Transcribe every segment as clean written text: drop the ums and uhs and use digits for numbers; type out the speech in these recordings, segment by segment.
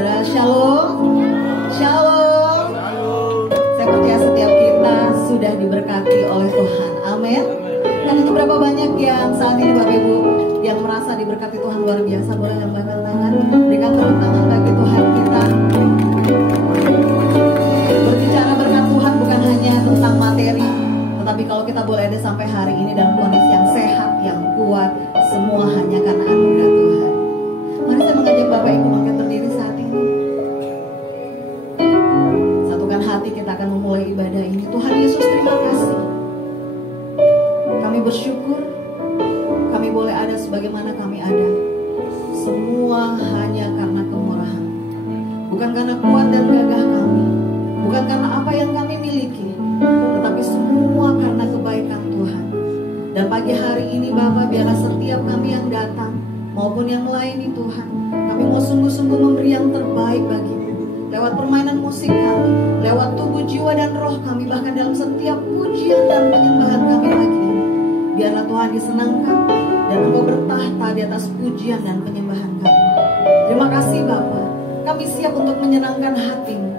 saudara. Shalom. Shalom. Saya percaya setiap kita sudah diberkati oleh Tuhan. Amin. Dan itu berapa banyak yang saat ini Bapak Ibu yang merasa diberkati Tuhan luar biasa, boleh lambaikan tangan, berikan tepuk tangan bagi Tuhan kita. Berbicara berkat Tuhan bukan hanya tentang materi, tetapi kalau kita boleh ada sampai hari ini dalam kondisi yang sehat, yang kuat, semua hanya karena anugerah Tuhan. Mari saya mengajak Bapak Ibu bangkit berdiri saat ini. Satukan hati, kita akan memulai ibadah ini. Tuhan Yesus, terima kasih. Kami bersyukur kami boleh ada sebagaimana kami ada. Semua hanya karena kemurahan. Bukan karena kuat dan gagah kami, bukan karena apa yang kami miliki, tetapi semua karena kebaikan Tuhan. Dan pagi hari ini Bapa, biarlah setiap kami yang datang maupun yang melayani Tuhan, kami mau sungguh-sungguh memberi yang terbaik bagimu. Lewat permainan musik kami, lewat tubuh, jiwa, dan roh kami, bahkan dalam setiap pujian dan penyembahan kami pagi ini, biarlah Tuhan disenangkan dan Engkau bertahta di atas pujian dan penyembahan kami. Terima kasih Bapa, kami siap untuk menyenangkan hati-Mu.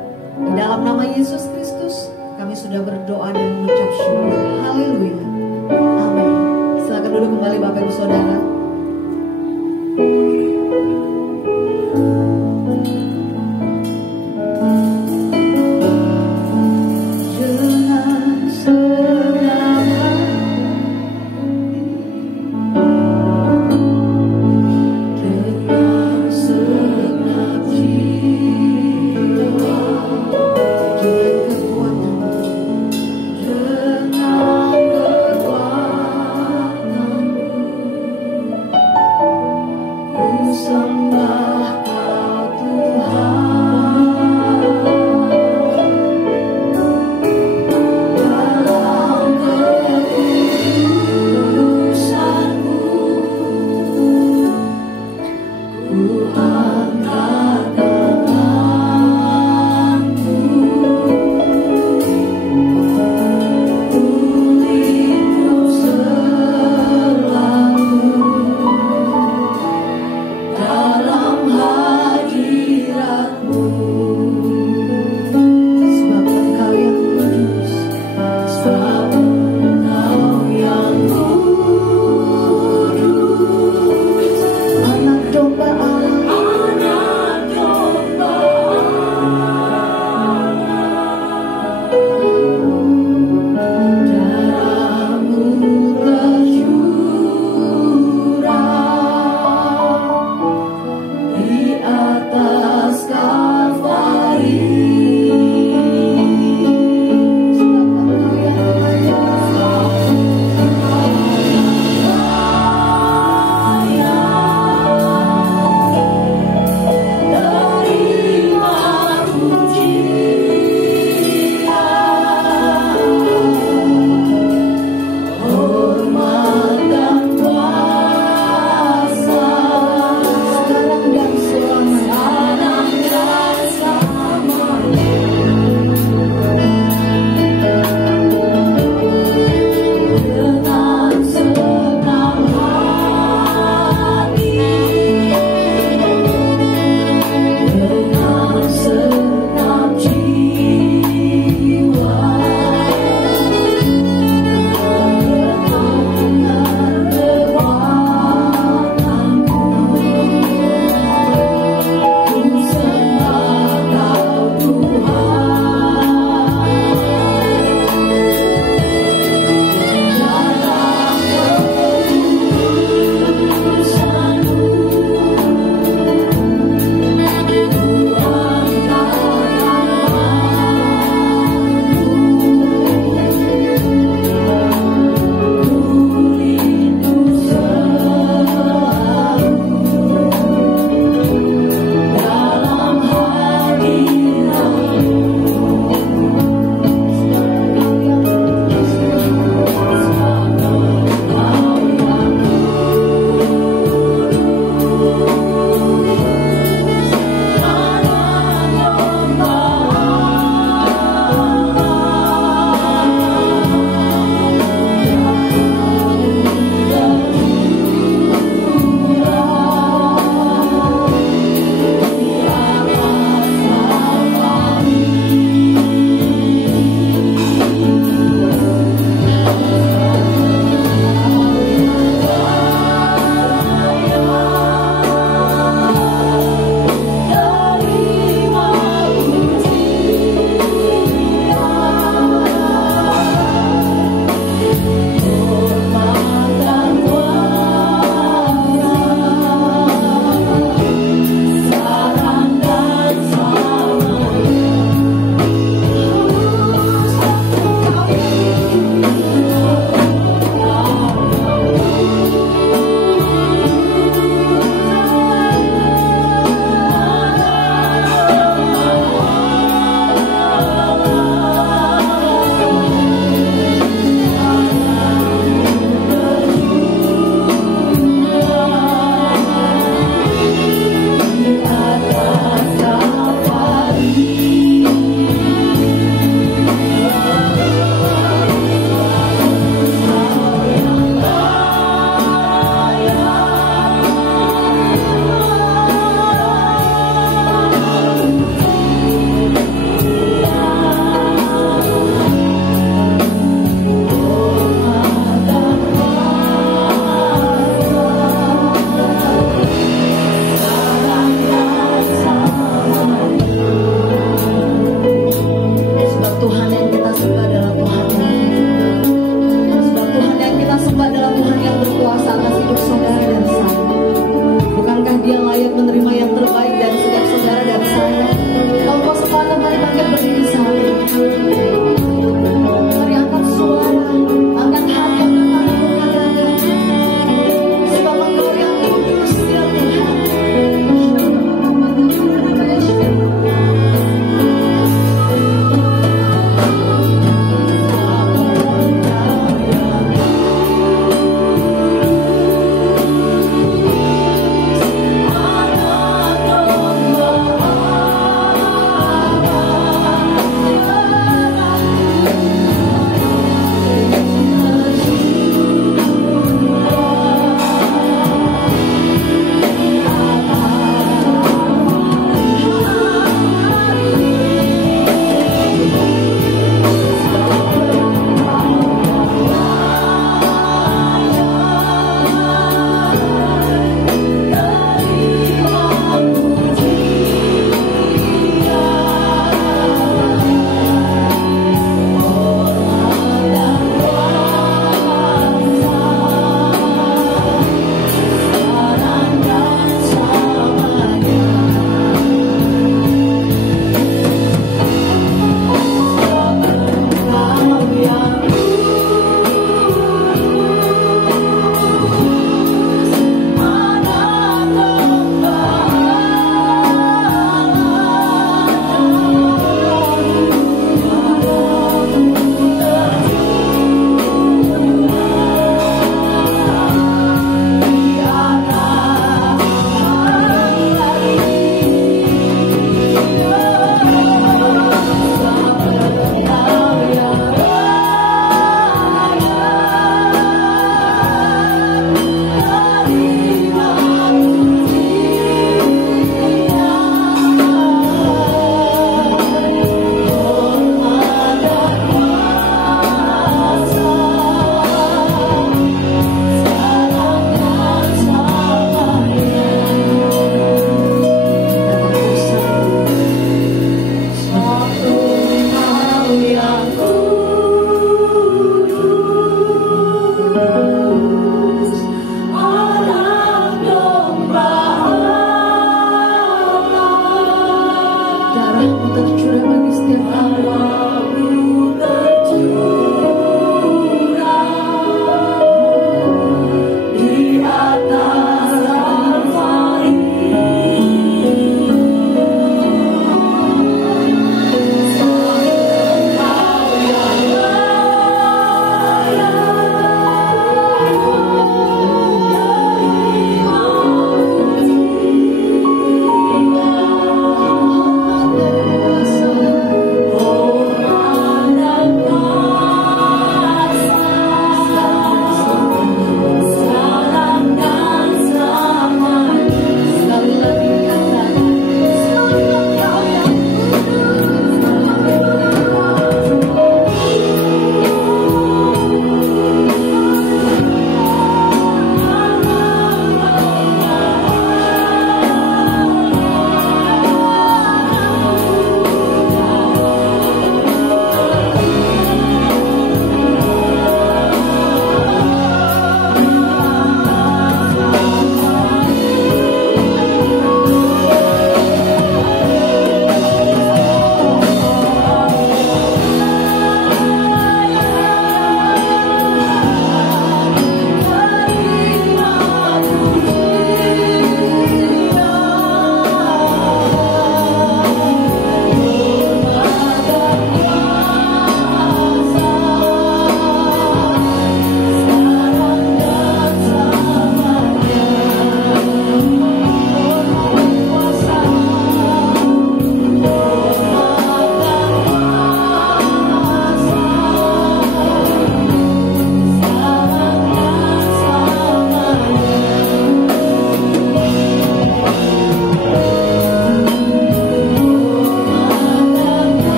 Di dalam nama Yesus Kristus kami sudah berdoa dan mengucap syukur. Haleluya. Amin. Silakan duduk kembali Bapak Ibu Saudara. Ku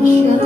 Terima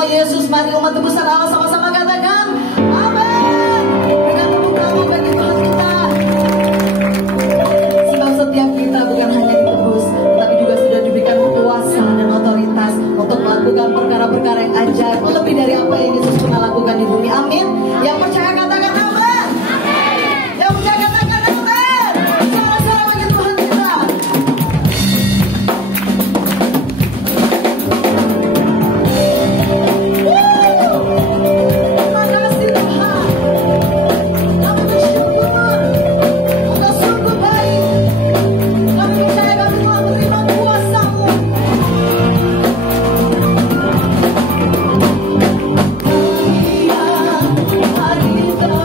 nama Yesus, mari umat tebusan Allah sama-sama katakan amin. Berikan tepuk tangan bagi Tuhan kita. Sebab setiap kita bukan hanya ditebus, tapi juga sudah diberikan kuasa dan otoritas untuk melakukan perkara-perkara yang ajaib, lebih dari apa yang Yesus pernah lakukan di bumi. Amin. Yang percaya katakan amin. Yang percaya katakan amin. Salam-salam bagi Tuhan kita. Terima kasih Tuhan. Kami bersyukur. Engkau sungguh baik. Kami percaya kami telah menerima kuasa-Mu. Terima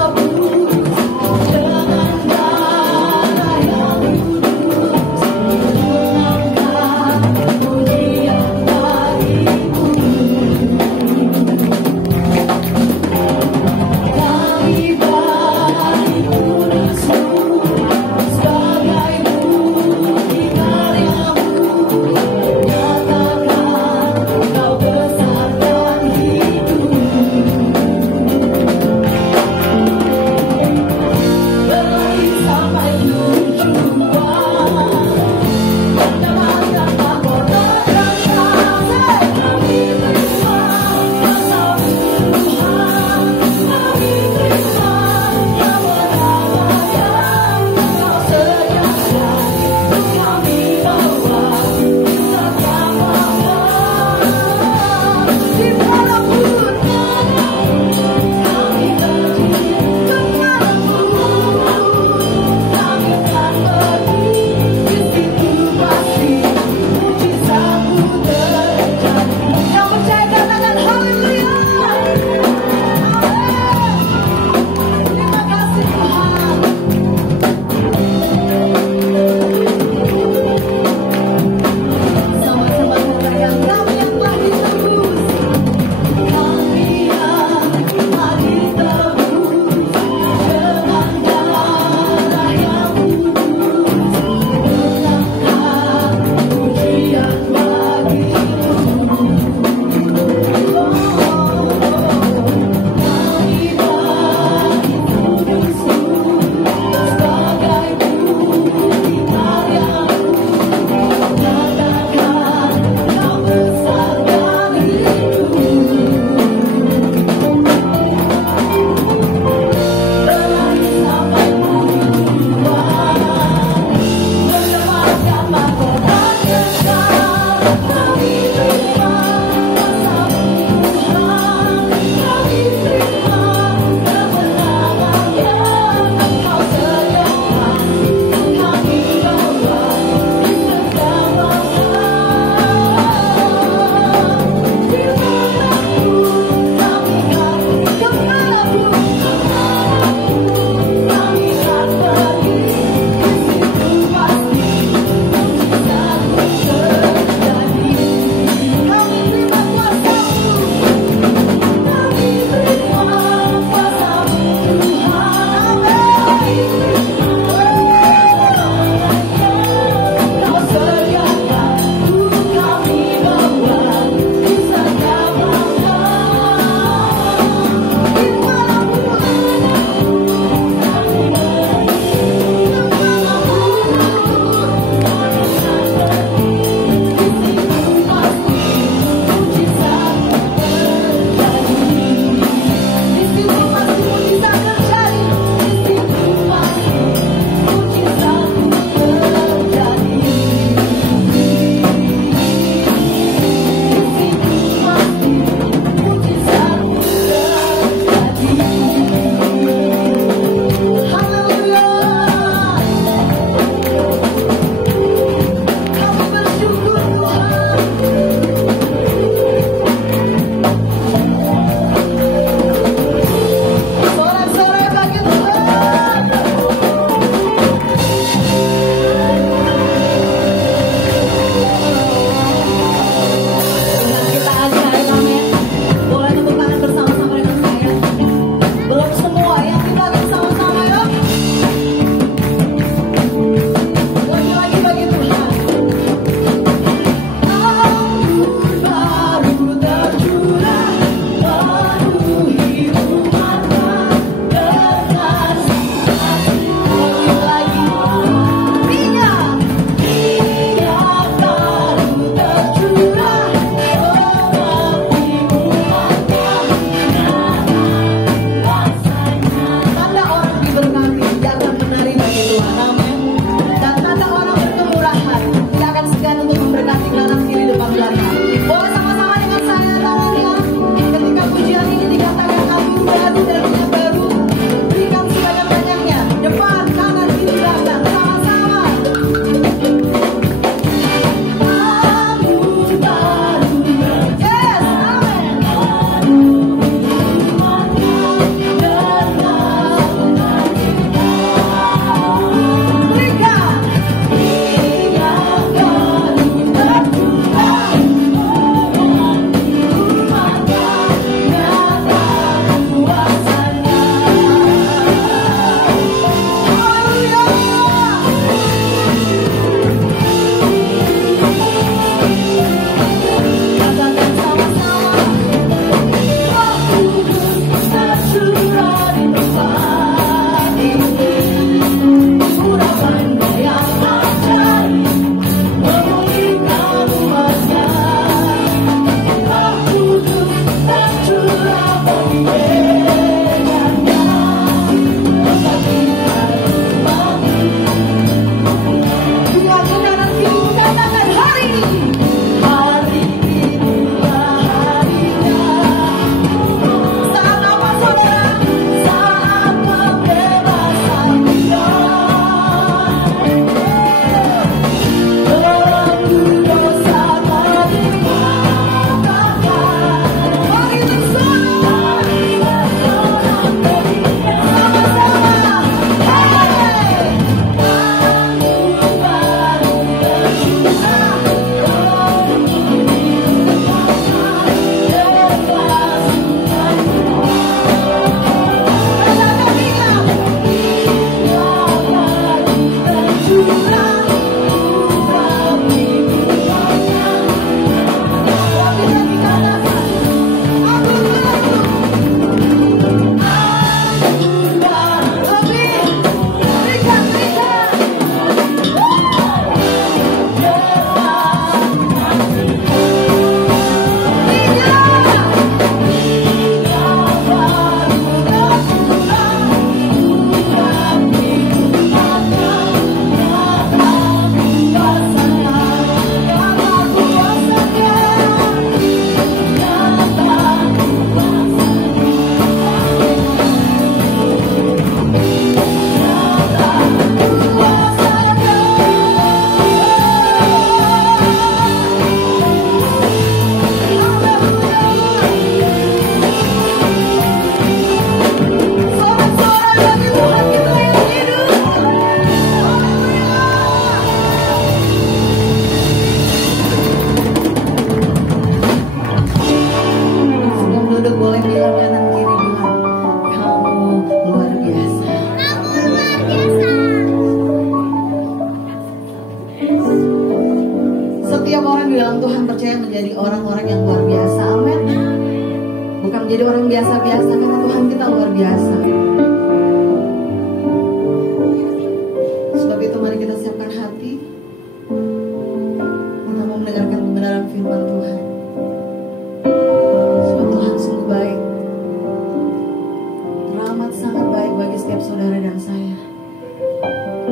boleh bilang kanan kiri, bilang kamu luar biasa. Setiap orang di dalam Tuhan percaya menjadi orang-orang yang luar biasa. Amin. Bukan menjadi orang biasa-biasa, karena Tuhan kita luar biasa. Sebab itu mari kita siapkan hati. Kita mau mendengarkan kebenaran firman Tuhan. Sebab Tuhan sungguh baik. Rahmat sangat baik bagi setiap saudara dan saya.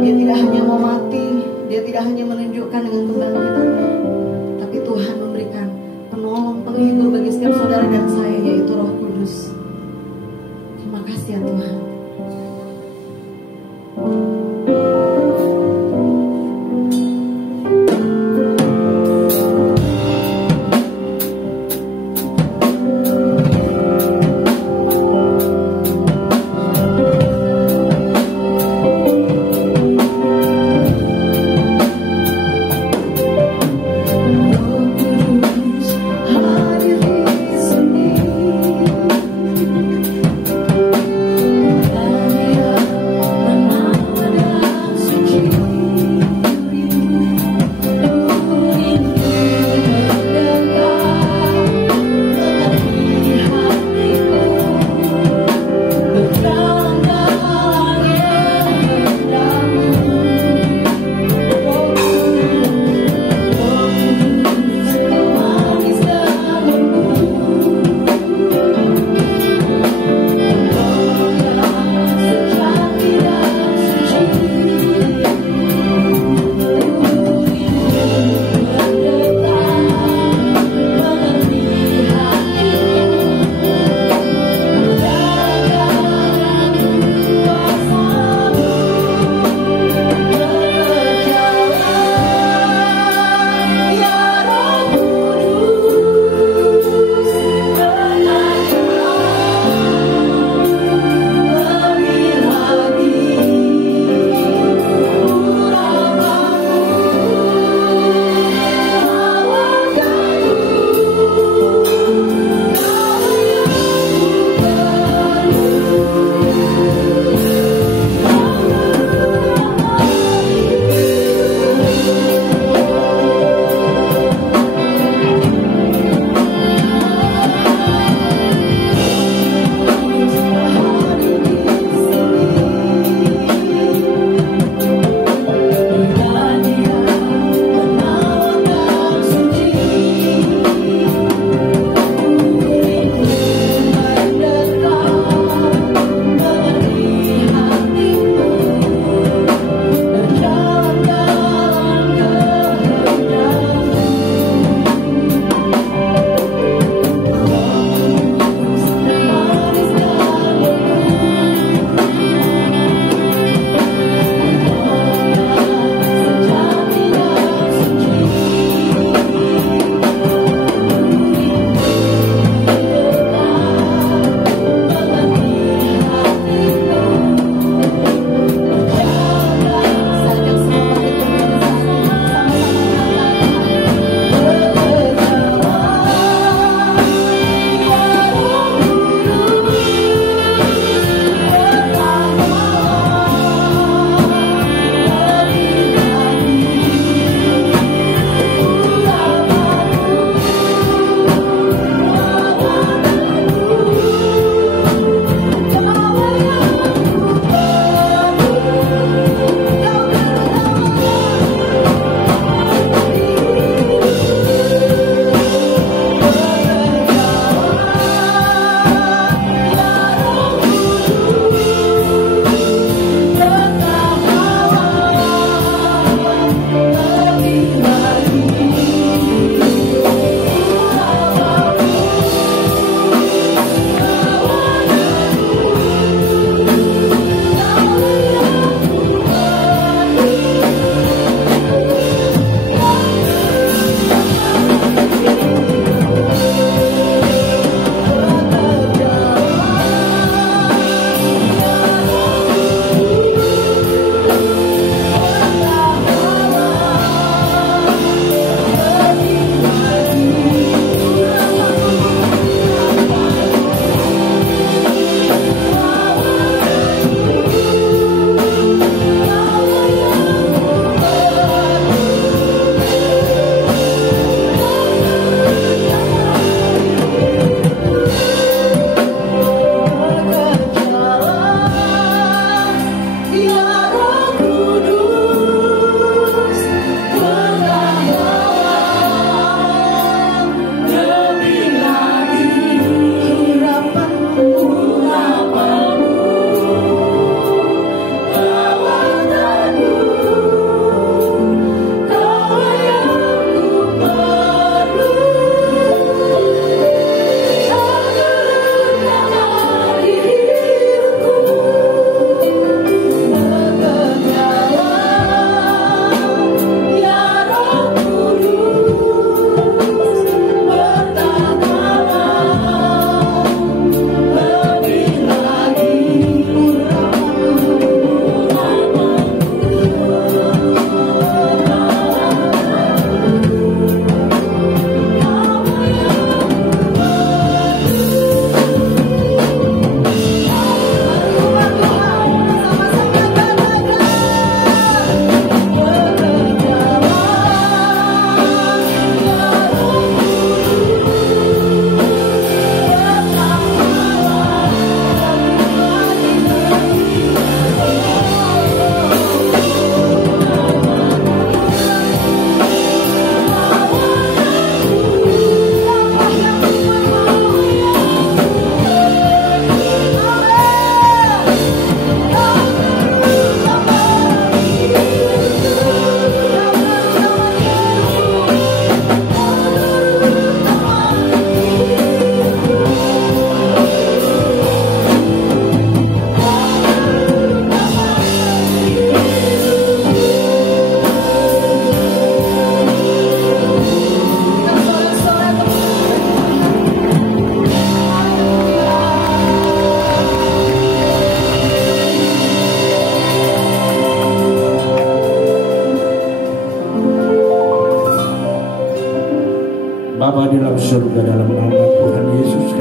Dia tidak hanya mau mati, Dia tidak hanya menunjukkan dengan kebangkitannya, tapi Tuhan memberikan penolong, penghibur bagi setiap saudara dan saya, yaitu Roh Kudus. Terima kasih ya Tuhan. Hadir di sini.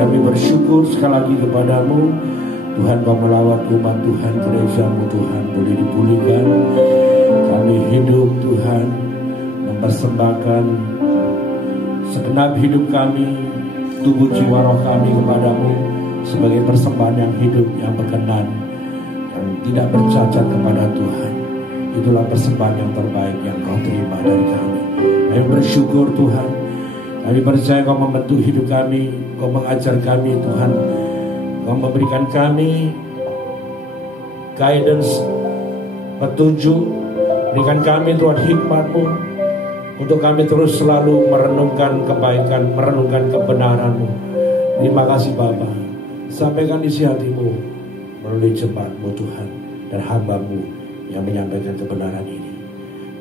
kami bersyukur sekali lagi kepadamu. Tuhan, kau melawat umat Tuhan, gerejamu Tuhan boleh dipulihkan. Kami hidup Tuhan mempersembahkan segenap hidup kami, tubuh jiwa roh kami kepadamu sebagai persembahan yang hidup, yang berkenan, yang tidak bercacat kepada Tuhan. Itulah persembahan yang terbaik yang kau terima dari kami. Kami bersyukur Tuhan. Kami percaya kau membentuk hidup kami, kau mengajar kami Tuhan. Kau memberikan kami guidance, petunjuk, berikan kami Tuhan hikmat-Mu untuk kami terus selalu merenungkan kebaikan, merenungkan kebenaran-Mu. Terima kasih Bapa. Sampaikan isi hati-Mu melalui jemaat-Mu Tuhan dan hamba-Mu yang menyampaikan kebenaran ini.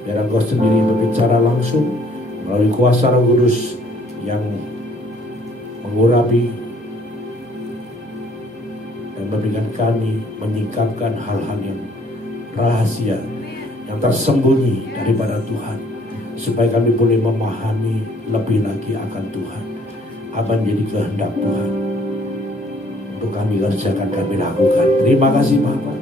Biar Engkau sendiri berbicara langsung melalui kuasa Roh Kudus yang mengurapi dan memberikan kami menyingkapkan hal-hal yang rahasia, yang tersembunyi daripada Tuhan, supaya kami boleh memahami lebih lagi akan Tuhan, apa yang menjadi kehendak Tuhan untuk kami kerjakan, kami lakukan. Terima kasih Bapa.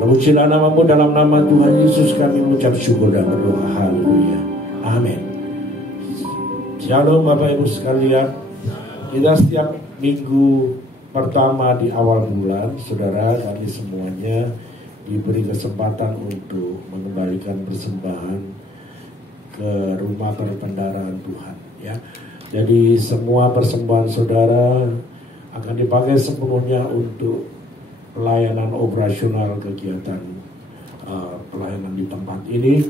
Terpujilah nama-Mu, dalam nama Tuhan Yesus kami mengucap syukur dan berdoa. Haleluya. Amin. Shalom Bapak Ibu sekalian. Kita setiap minggu pertama di awal bulan, saudara, kami semuanya diberi kesempatan untuk mengembalikan persembahan ke rumah perbendaharaan Tuhan, ya. Jadi semua persembahan saudara akan dipakai sepenuhnya untuk pelayanan operasional kegiatan pelayanan di tempat ini,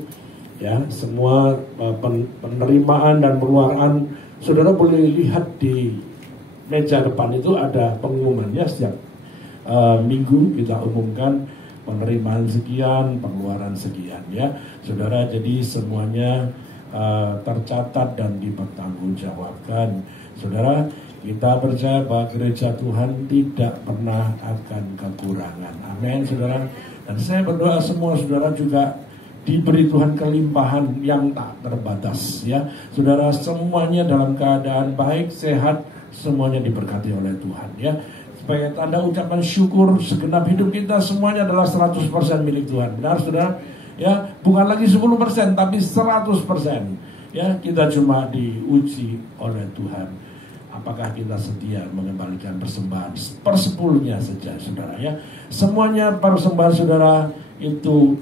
ya. Semua penerimaan dan pengeluaran saudara boleh lihat di meja depan itu ada pengumumannya. Setiap minggu kita umumkan penerimaan sekian, pengeluaran sekian, ya saudara. Jadi semuanya tercatat dan dipertanggungjawabkan, saudara. Kita percaya bahwa gereja Tuhan tidak pernah akan kekurangan. Amin, saudara. Dan saya berdoa semua saudara juga diberi Tuhan kelimpahan yang tak terbatas, ya saudara. Semuanya dalam keadaan baik, sehat, semuanya diberkati oleh Tuhan, ya. Supaya tanda ucapan syukur segenap hidup kita semuanya adalah 100% milik Tuhan. Benar saudara? Ya, bukan lagi 10% tapi 100%. Ya, kita cuma diuji oleh Tuhan. Apakah kita setia mengembalikan persembahan persepuluhnya saja, saudara, ya. Semuanya persembahan saudara itu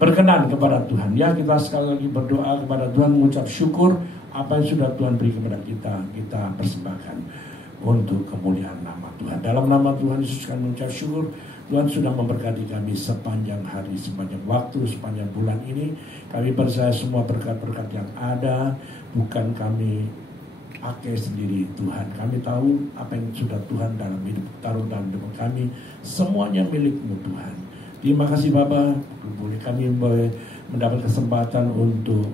berkenan kepada Tuhan, ya. Kita sekali lagi berdoa kepada Tuhan, mengucap syukur apa yang sudah Tuhan beri kepada kita persembahkan untuk kemuliaan nama Tuhan. Dalam nama Tuhan Yesus kami mengucap syukur. Tuhan sudah memberkati kami sepanjang hari, sepanjang waktu, sepanjang bulan ini. Kami percaya semua berkat-berkat yang ada bukan kami pakai sendiri Tuhan. Kami tahu apa yang sudah Tuhan dalam hidup, taruh dalam hidup kami. Semuanya milik-Mu Tuhan. Terima kasih Bapa, boleh kami mendapat kesempatan untuk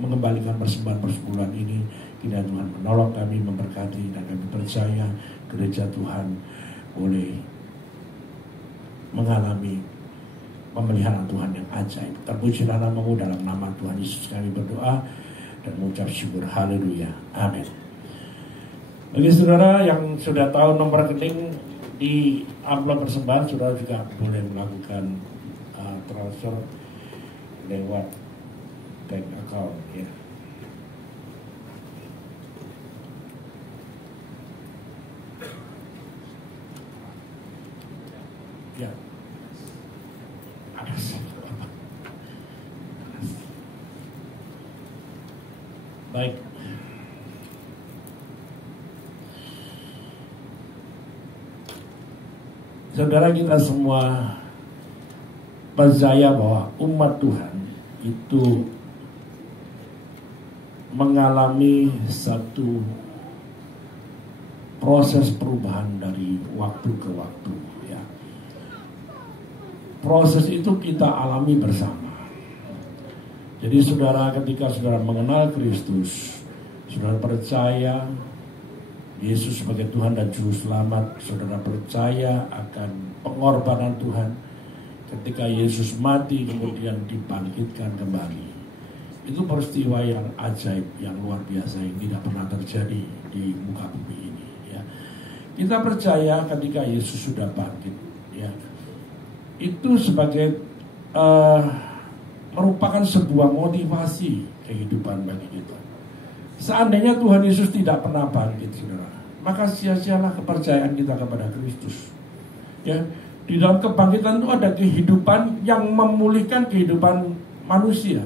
mengembalikan persembahan persepuluhan ini. Kiranya Tuhan menolong kami, memberkati, dan kami percaya gereja Tuhan boleh mengalami pemeliharaan Tuhan yang ajaib. Terpujilah nama-Mu, dalam nama Tuhan Yesus kami berdoa dan mengucap syukur. Haleluya. Amin. Bagi saudara yang sudah tahu nomor rekening di amplop persembahan, saudara juga boleh melakukan transfer lewat bank account, ya. Ya. Baik. Saudara, kita semua percaya bahwa umat Tuhan itu mengalami satu proses perubahan dari waktu ke waktu, ya. Proses itu kita alami bersama. Jadi saudara, ketika saudara mengenal Kristus, saudara percaya Yesus sebagai Tuhan dan Juru Selamat, saudara percaya akan pengorbanan Tuhan ketika Yesus mati kemudian dibangkitkan kembali. Itu peristiwa yang ajaib, yang luar biasa, yang tidak pernah terjadi di muka bumi ini. Ya. Kita percaya ketika Yesus sudah bangkit, ya, itu sebagai merupakan sebuah motivasi kehidupan bagi kita. Seandainya Tuhan Yesus tidak pernah bangkit, saudara, maka sia-sialah kepercayaan kita kepada Kristus. Ya, di dalam kebangkitan itu ada kehidupan yang memulihkan kehidupan manusia.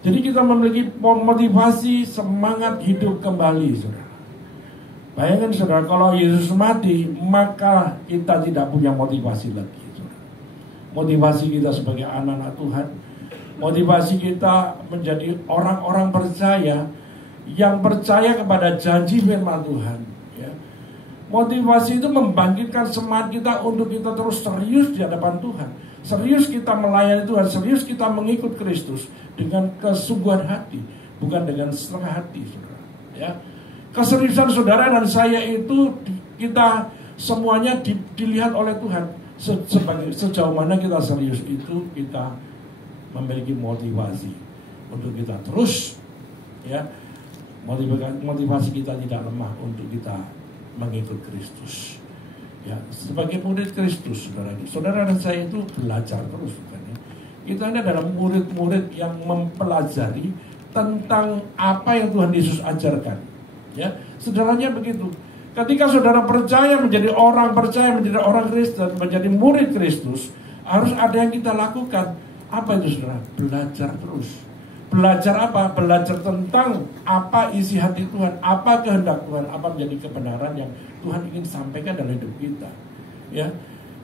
Jadi kita memiliki motivasi, semangat hidup kembali, saudara. Bayangkan, saudara, kalau Yesus mati, maka kita tidak punya motivasi lagi, saudara. Motivasi kita sebagai anak-anak Tuhan, motivasi kita menjadi orang-orang percaya yang percaya kepada janji firman Tuhan, ya. Motivasi itu membangkitkan semangat kita untuk kita terus serius di hadapan Tuhan, serius kita melayani Tuhan, serius kita mengikut Kristus dengan kesungguhan hati, bukan dengan setengah hati, saudara. Ya, keseriusan saudara dan saya itu kita semuanya dilihat oleh Tuhan. Sejauh mana kita serius itu, kita memiliki motivasi untuk kita terus, ya. Motivasi kita tidak lemah untuk kita mengikut Kristus. Ya, sebagai murid Kristus, saudara dan saya itu belajar terus, bukan ya? Kita ini adalah murid-murid yang mempelajari tentang apa yang Tuhan Yesus ajarkan. Ya, sederhananya begitu. Ketika saudara percaya, menjadi orang Kristen, menjadi murid Kristus, harus ada yang kita lakukan. Apa itu, saudara? Belajar terus. Belajar apa? Belajar tentang apa isi hati Tuhan, apa kehendak Tuhan, apa menjadi kebenaran yang Tuhan ingin sampaikan dalam hidup kita. Ya,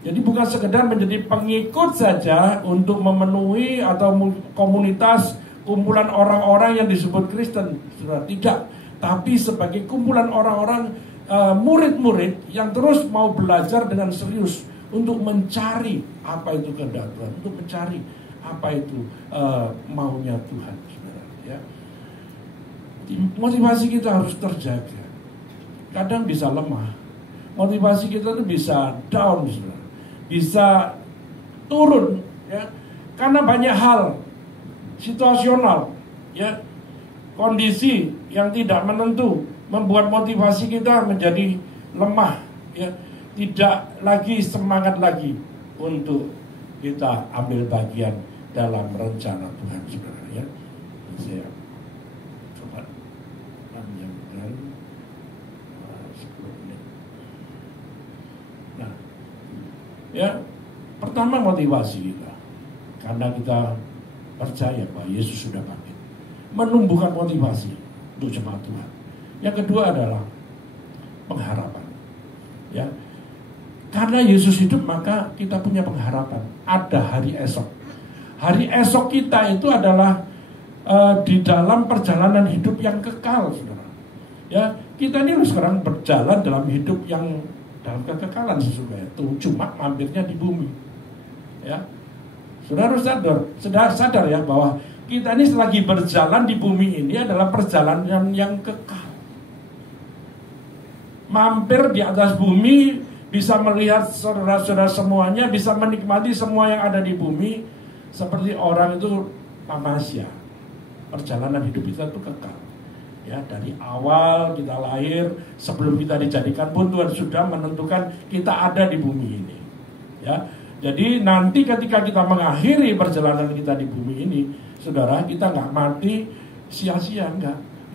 jadi bukan sekedar menjadi pengikut saja untuk memenuhi atau komunitas kumpulan orang-orang yang disebut Kristen, saudara. Tidak, tapi sebagai kumpulan orang-orang murid-murid yang terus mau belajar dengan serius untuk mencari apa itu kehendak Tuhan, untuk mencari apa itu maunya Tuhan, saudara. Ya. Motivasi kita harus terjaga. Kadang bisa lemah. Motivasi kita itu bisa down, saudara. Bisa turun, ya. Karena banyak hal situasional, ya. Kondisi yang tidak menentu membuat motivasi kita menjadi lemah, ya. Tidak lagi semangat lagi untuk kita ambil bagian dalam rencana Tuhan, saudara, ya. Saya coba panjangkan 10 menit. Nah, ya, pertama motivasi kita, karena kita percaya bahwa Yesus sudah bangkit, menumbuhkan motivasi untuk jemaat Tuhan. Yang kedua adalah pengharapan, ya. Karena Yesus hidup, maka kita punya pengharapan. Ada hari esok. Hari esok kita itu adalah di dalam perjalanan hidup yang kekal, saudara. Ya, kita ini sekarang berjalan dalam hidup yang dalam kekekalan sesungguhnya. Cuma mampirnya di bumi. Ya, saudara harus sadar ya bahwa kita ini lagi berjalan di bumi ini adalah perjalanan yang kekal. Mampir di atas bumi, bisa melihat saudara-saudara semuanya, bisa menikmati semua yang ada di bumi. Seperti orang itu tamasya. Perjalanan hidup kita itu kekal. Ya, dari awal kita lahir, sebelum kita dijadikan pun Tuhan sudah menentukan kita ada di bumi ini. Ya, jadi nanti ketika kita mengakhiri perjalanan kita di bumi ini, saudara, kita nggak mati sia-sia,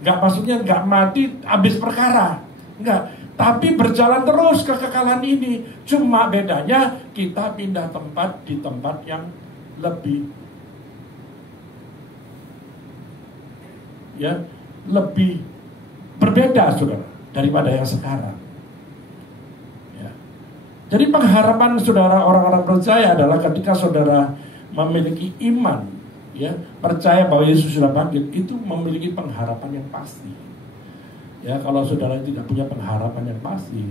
nggak maksudnya nggak mati habis perkara, nggak. Tapi berjalan terus kekekalan ini. Cuma bedanya kita pindah tempat di tempat yang lebih, ya, lebih berbeda, saudara, daripada yang sekarang. Ya. Jadi pengharapan saudara orang-orang percaya adalah ketika saudara memiliki iman, ya, percaya bahwa Yesus sudah bangkit, itu memiliki pengharapan yang pasti. Ya, kalau saudara tidak punya pengharapan yang pasti,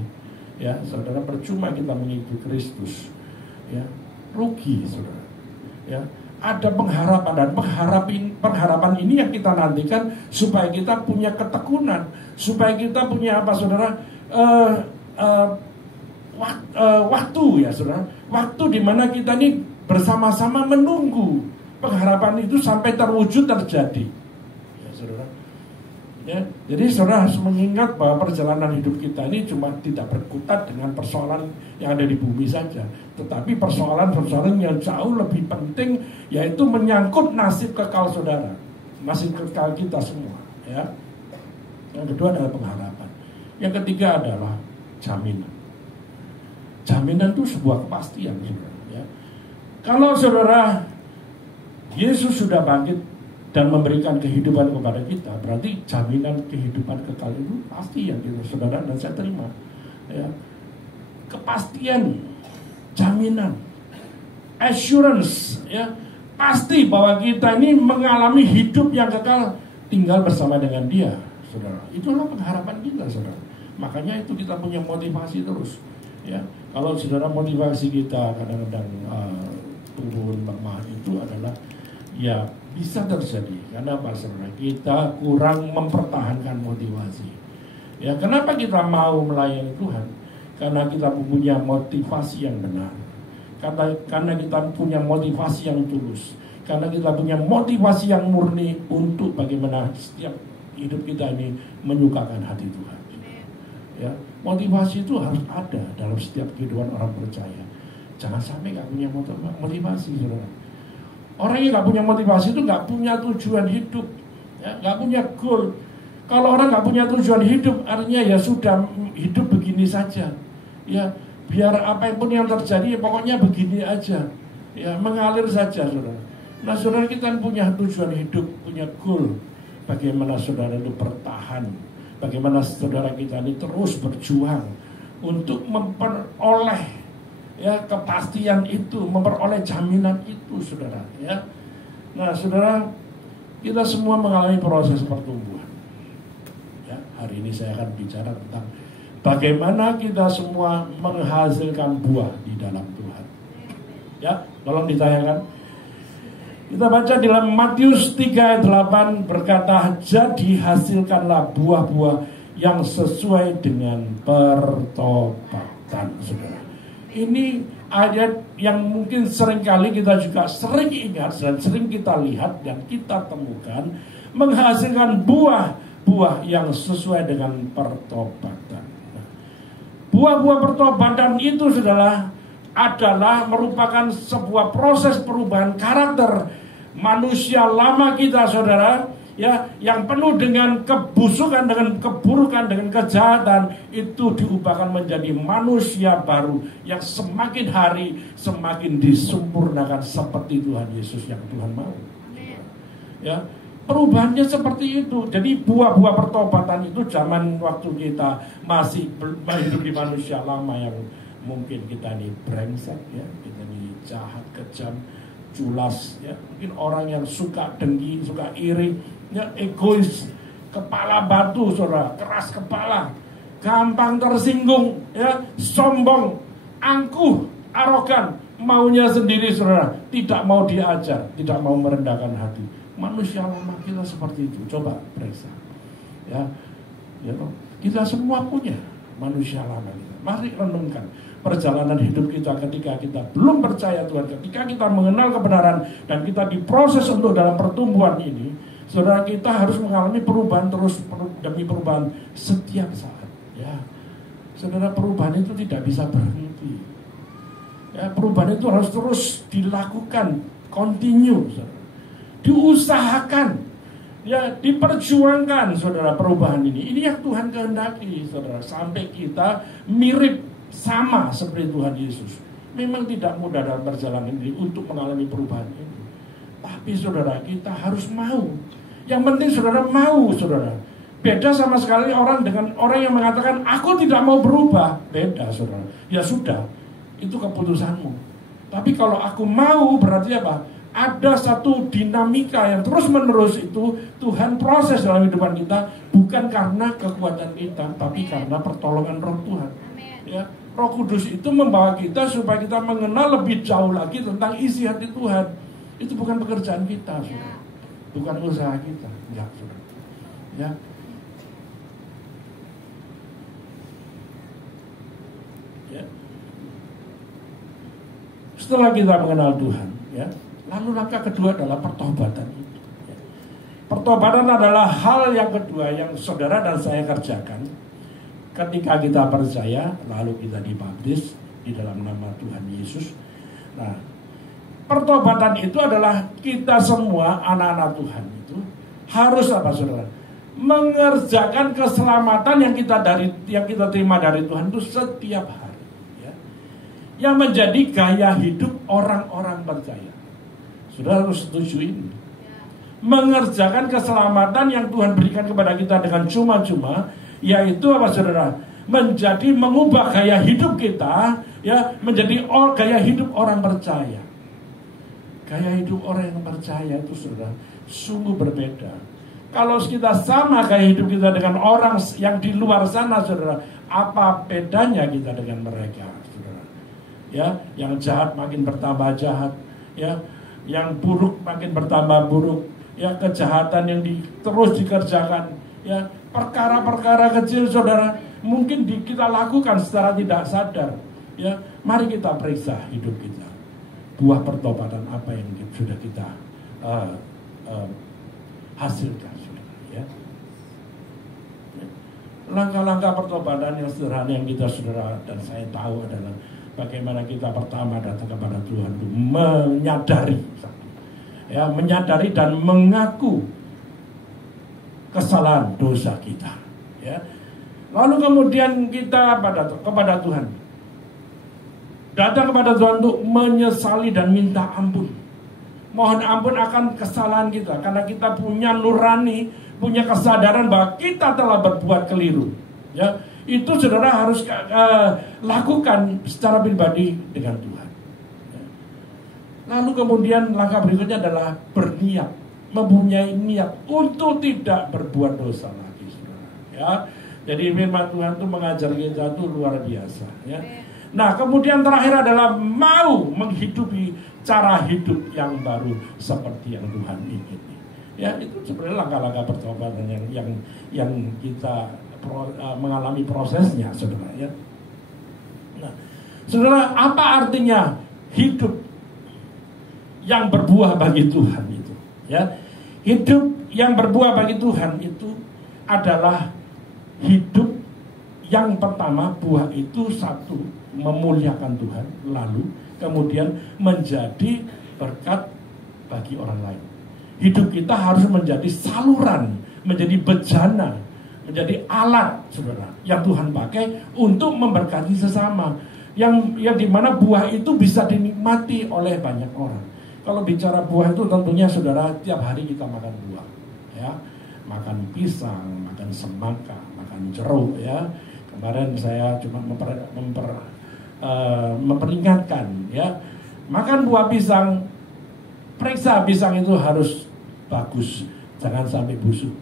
ya, saudara percuma kita mengikuti Kristus, ya, rugi, saudara. Ya, ada pengharapan, dan pengharapan ini yang kita nantikan supaya kita punya ketekunan, supaya kita punya apa, saudara, waktu, ya, saudara, waktu di mana kita ini bersama-sama menunggu pengharapan itu sampai terwujud terjadi. saudara. Ya, jadi saudara harus mengingat bahwa perjalanan hidup kita ini cuma tidak berkutat dengan persoalan yang ada di bumi saja, tetapi persoalan-persoalan yang jauh lebih penting, yaitu menyangkut nasib kekal saudara, nasib kekal kita semua. Ya. Yang kedua adalah pengharapan. Yang ketiga adalah jaminan. Jaminan itu sebuah kepastian, saudara. Ya. Kalau saudara Yesus sudah bangkit dan memberikan kehidupan kepada kita, berarti jaminan kehidupan kekal itu pasti yang kita saudara dan saya terima. Ya. Kepastian, jaminan, assurance, ya, pasti bahwa kita ini mengalami hidup yang kekal tinggal bersama dengan Dia, saudara. Itulah pengharapan kita, saudara. Makanya itu kita punya motivasi terus. Ya, kalau saudara motivasi kita kadang-kadang turun lemah, itu adalah ya bisa terjadi karena apa, saudara? Kita kurang mempertahankan motivasi. Ya, kenapa kita mau melayani Tuhan? Karena kita punya motivasi yang benar. Karena kita punya motivasi yang tulus. Karena kita punya motivasi yang murni untuk bagaimana setiap hidup kita ini menyukakan hati Tuhan. Ya, motivasi itu harus ada dalam setiap kehidupan orang percaya. Jangan sampai nggak punya motivasi, saudara. Orang yang nggak punya motivasi itu nggak punya tujuan hidup, ya, nggak punya goal. Kalau orang nggak punya tujuan hidup, artinya ya sudah hidup begini saja. Ya, biar apapun yang terjadi, ya pokoknya begini aja. Ya, mengalir saja, saudara. Nah, saudara, kita punya tujuan hidup, punya goal. Bagaimana saudara itu bertahan, bagaimana saudara kita ini terus berjuang untuk memperoleh ya kepastian itu, memperoleh jaminan itu, saudara. Ya, nah saudara, kita semua mengalami proses pertumbuhan. Ya, hari ini saya akan bicara tentang bagaimana kita semua menghasilkan buah di dalam Tuhan. Ya, tolong ditayangkan. Kita baca di dalam Matius 3 ayat 8 berkata, jadi hasilkanlah buah-buah yang sesuai dengan pertobatan, saudara. Ini ayat yang mungkin seringkali kita juga sering ingat dan sering kita lihat dan kita temukan, menghasilkan buah-buah yang sesuai dengan pertobatan. Buah-buah pertobatan itu adalah merupakan sebuah proses perubahan karakter manusia lama kita, saudara, ya, yang penuh dengan kebusukan, dengan keburukan, dengan kejahatan, itu diubahkan menjadi manusia baru yang semakin hari semakin disempurnakan seperti Tuhan Yesus yang Tuhan mau. Ya, perubahannya seperti itu. Jadi buah-buah pertobatan itu zaman waktu kita masih hidup di manusia lama yang mungkin kita ini brengsek, ya, kita ini jahat, kejam, culas, ya, mungkin orang yang suka dengki, suka iri, ya, egois, kepala batu, saudara, keras kepala, gampang tersinggung, ya, sombong, angkuh, arogan, maunya sendiri, saudara, tidak mau diajar, tidak mau merendahkan hati. Manusia lama kita seperti itu. Coba periksa, ya, kita semua punya manusia lama kita. Mari renungkan perjalanan hidup kita ketika kita belum percaya Tuhan, ketika kita mengenal kebenaran dan kita diproses untuk dalam pertumbuhan ini, saudara, kita harus mengalami perubahan terus demi perubahan setiap saat. Ya, saudara, perubahan itu tidak bisa berhenti. Ya, perubahan itu harus terus dilakukan, continue, saudara. Diusahakan, ya, diperjuangkan, saudara, perubahan ini. Ini yang Tuhan kehendaki, saudara, sampai kita mirip sama seperti Tuhan Yesus. Memang tidak mudah dalam perjalanan ini untuk mengalami perubahan ini. Tapi saudara, kita harus mau. Yang penting saudara mau, saudara. Beda sama sekali orang dengan orang yang mengatakan aku tidak mau berubah. Beda, saudara. Ya sudah, itu keputusanmu. Tapi kalau aku mau, berarti apa? Ada satu dinamika yang terus menerus itu Tuhan proses dalam kehidupan kita, bukan karena kekuatan kita, tapi karena pertolongan Roh Tuhan. Ya, Roh Kudus itu membawa kita supaya kita mengenal lebih jauh lagi tentang isi hati Tuhan. Itu bukan pekerjaan kita, saudara. Bukan usaha kita, ya, saudara. Ya. Ya. Setelah kita mengenal Tuhan, ya, lalu langkah kedua adalah pertobatan itu. Ya. Pertobatan adalah hal yang kedua yang saudara dan saya kerjakan ketika kita percaya, lalu kita dibaptis di dalam nama Tuhan Yesus. Nah, pertobatan itu adalah kita semua anak-anak Tuhan itu harus apa, saudara? Mengerjakan keselamatan yang kita terima dari Tuhan itu setiap hari, ya. Yang menjadi gaya hidup orang-orang percaya. Saudara harus setuju ini. Mengerjakan keselamatan yang Tuhan berikan kepada kita dengan cuma-cuma, yaitu apa, saudara? Menjadi mengubah gaya hidup kita, ya, menjadi gaya hidup orang percaya. Gaya hidup orang yang percaya itu, saudara, sungguh berbeda. Kalau kita sama gaya hidup kita dengan orang yang di luar sana, saudara, apa bedanya kita dengan mereka, saudara? Ya, yang jahat makin bertambah jahat, ya, yang buruk makin bertambah buruk, ya, kejahatan yang terus dikerjakan, ya, perkara-perkara kecil, saudara, mungkin kita lakukan secara tidak sadar, ya. Mari kita periksa hidup kita. Buah pertobatan apa yang sudah kita hasilkan, saudara, ya. Langkah-langkah pertobatan yang sederhana yang kita, saudara dan saya tahu adalah bagaimana kita pertama datang kepada Tuhan itu menyadari, ya, menyadari dan mengaku kesalahan dosa kita, ya. Lalu kemudian kita kepada Tuhan, datang kepada Tuhan untuk menyesali dan minta ampun. Mohon ampun akan kesalahan kita, karena kita punya nurani, punya kesadaran bahwa kita telah berbuat keliru, ya. Itu saudara harus lakukan secara pribadi dengan Tuhan, ya. Lalu kemudian langkah berikutnya adalah berniat, mempunyai niat untuk tidak berbuat dosa lagi, saudara, ya. Jadi firman Tuhan itu mengajar kita itu luar biasa, ya. Nah, kemudian terakhir adalah mau menghidupi cara hidup yang baru seperti yang Tuhan ingin. Ya, itu sebenarnya langkah-langkah pertobatan yang kita mengalami prosesnya, saudara, ya. Nah, saudara, apa artinya hidup yang berbuah bagi Tuhan itu? Ya, hidup yang berbuah bagi Tuhan itu adalah hidup yang pertama, buah itu satu, memuliakan Tuhan, lalu kemudian menjadi berkat bagi orang lain. Hidup kita harus menjadi saluran, menjadi bejana, menjadi alat, saudara, yang Tuhan pakai untuk memberkati sesama, yang dimana buah itu bisa dinikmati oleh banyak orang. Kalau bicara buah itu tentunya, saudara, tiap hari kita makan buah, ya, makan pisang, makan semangka, makan jeruk, ya. Kemarin saya cuma memperingatkan, ya, makan buah pisang, periksa pisang itu harus bagus, jangan sampai busuk.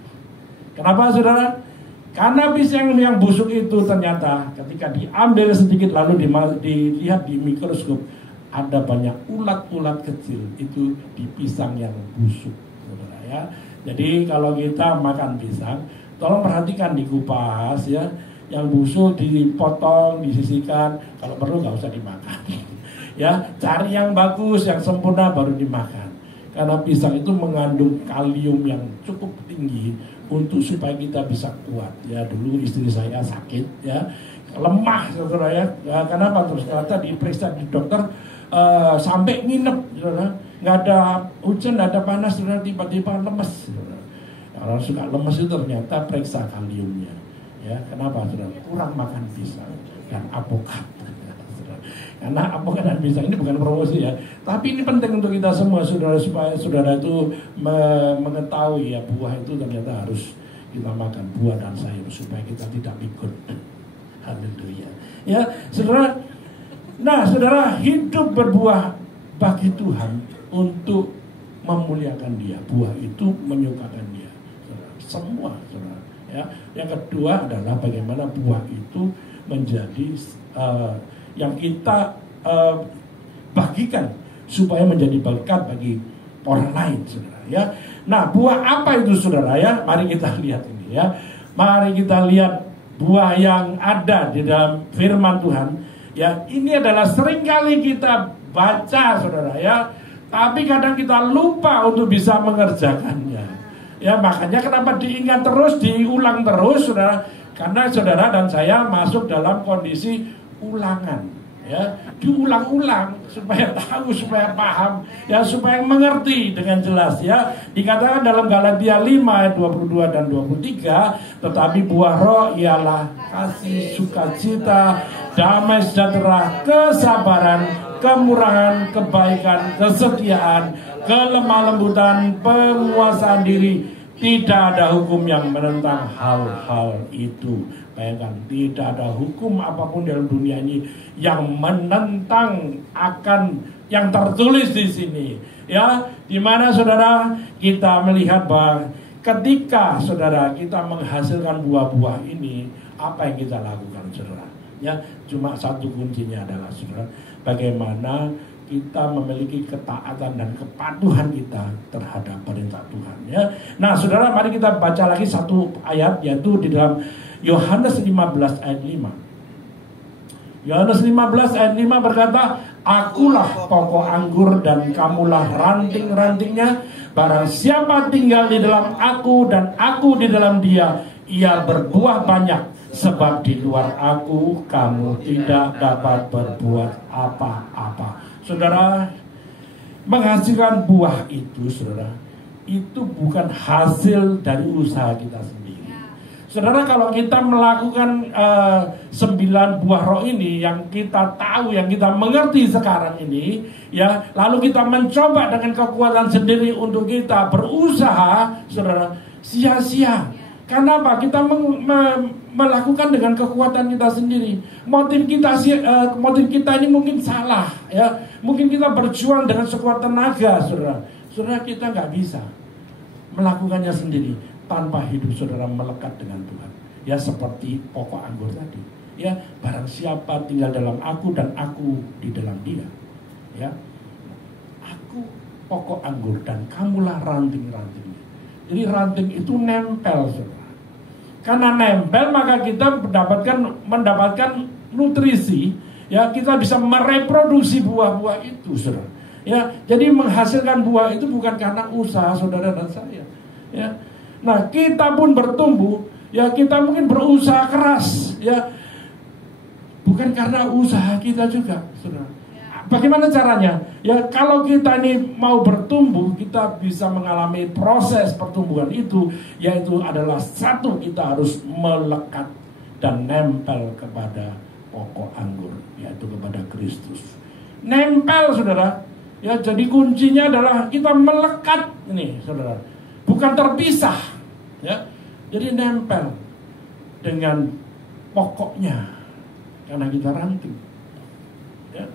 Kenapa, saudara? Karena pisang yang busuk itu ternyata ketika diambil sedikit lalu dilihat di mikroskop, ada banyak ulat-ulat kecil itu di pisang yang busuk, saudara, ya. Jadi kalau kita makan pisang, tolong perhatikan, dikupas, ya. Yang busuk dipotong, disisihkan, kalau perlu nggak usah dimakan. Ya, cari yang bagus, yang sempurna baru dimakan. Karena pisang itu mengandung kalium yang cukup tinggi untuk supaya kita bisa kuat. Ya, dulu istri saya sakit, ya, lemah, saudara, ya. Kenapa? Terus ternyata diperiksa di dokter, sampai nginep, saudara. Nggak ada hujan, nggak ada panas, saudara, tiba-tiba lemes, saudara. Orang suka lemes itu ternyata periksa kaliumnya. Ya, kenapa, saudara? Kurang makan pisang dan apokat. Karena apokat dan pisang ini bukan promosi, ya, tapi ini penting untuk kita semua, saudara, supaya saudara itu mengetahui, ya, buah itu ternyata harus kita makan, buah dan sayur, supaya kita tidak pikun. Haleluya. Ya, saudara. Nah, saudara, hidup berbuah bagi Tuhan untuk memuliakan Dia. Buah itu menyukakan Dia, saudara. Semua, saudara. Ya, yang kedua adalah bagaimana buah itu menjadi yang kita bagikan supaya menjadi berkat bagi orang lain, saudara, ya. Nah, buah apa itu, saudara, ya? Mari kita lihat ini, ya. Mari kita lihat buah yang ada di dalam firman Tuhan, ya. Ini adalah seringkali kita baca, saudara, ya, tapi kadang kita lupa untuk bisa mengerjakannya. Ya, makanya kenapa diingat terus, diulang terus, saudara? Karena saudara dan saya masuk dalam kondisi ulangan, ya, diulang-ulang supaya tahu, supaya paham, ya, supaya mengerti dengan jelas, ya. Dikatakan dalam Galatia 5 ayat 22 dan 23, tetapi buah roh ialah kasih, sukacita, damai sejahtera, kesabaran, kemurahan, kebaikan, kesetiaan, kelemah lembutan, penguasaan diri. Tidak ada hukum yang menentang hal-hal itu. Bayangkan, tidak ada hukum apapun dalam dunia ini yang menentang akan yang tertulis di sini. Ya, di mana saudara kita melihat bahwa ketika saudara kita menghasilkan buah-buah ini, apa yang kita lakukan, saudara? Ya, cuma satu kuncinya adalah saudara, bagaimana kita memiliki ketaatan dan kepatuhan kita terhadap perintah Tuhan, ya. Nah, saudara, mari kita baca lagi satu ayat, yaitu di dalam Yohanes 15 ayat 5. Yohanes 15 ayat 5 berkata, akulah pokok anggur dan kamulah ranting-rantingnya. Barang siapa tinggal di dalam aku dan aku di dalam dia, ia berbuah banyak. Sebab di luar aku kamu tidak dapat berbuat apa-apa. Saudara, menghasilkan buah itu, saudara, itu bukan hasil dari usaha kita sendiri. Saudara, kalau kita melakukan 9 buah roh ini yang kita tahu, yang kita mengerti sekarang ini, ya, lalu kita mencoba dengan kekuatan sendiri untuk kita berusaha, saudara, sia-sia. Karena apa? Kita melakukan dengan kekuatan kita sendiri. Motif kita ini mungkin salah, ya. Mungkin kita berjuang dengan sekuat tenaga, saudara. Saudara, kita nggak bisa melakukannya sendiri tanpa hidup saudara melekat dengan Tuhan. Ya, seperti pokok anggur tadi. Ya, barang siapa tinggal dalam aku dan aku di dalam dia. Ya, aku pokok anggur dan kamulah ranting-rantingnya. Jadi ranting itu nempel, saudara. Karena nempel maka kita mendapatkan nutrisi, ya, kita bisa mereproduksi buah-buah itu, saudara. Ya, jadi menghasilkan buah itu bukan karena usaha saudara dan saya. Ya. Nah, kita pun bertumbuh, ya, kita mungkin berusaha keras, ya. Bukan karena usaha kita juga, saudara. Bagaimana caranya? Ya, kalau kita ini mau bertumbuh, kita bisa mengalami proses pertumbuhan itu, yaitu adalah satu, kita harus melekat dan nempel kepada pokok anggur, yaitu kepada Kristus. Nempel, saudara. Ya, jadi kuncinya adalah kita melekat ini, saudara. Bukan terpisah, ya. Jadi nempel dengan pokoknya, karena kita ranting. Ya.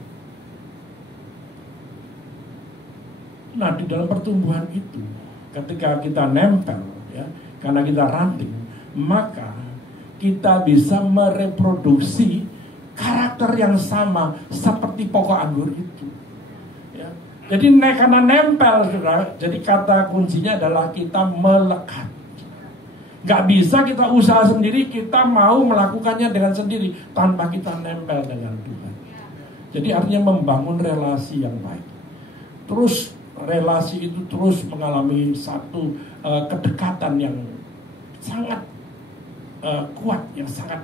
Nah, di dalam pertumbuhan itu, ketika kita nempel, ya, karena kita ranting, maka kita bisa mereproduksi karakter yang sama seperti pokok anggur itu. Ya. Jadi karena nempel, saudara, jadi kata kuncinya adalah kita melekat. Gak bisa kita usaha sendiri, kita mau melakukannya dengan sendiri tanpa kita nempel dengan Tuhan. Jadi artinya membangun relasi yang baik. Terus relasi itu terus mengalami satu kedekatan yang sangat kuat, yang sangat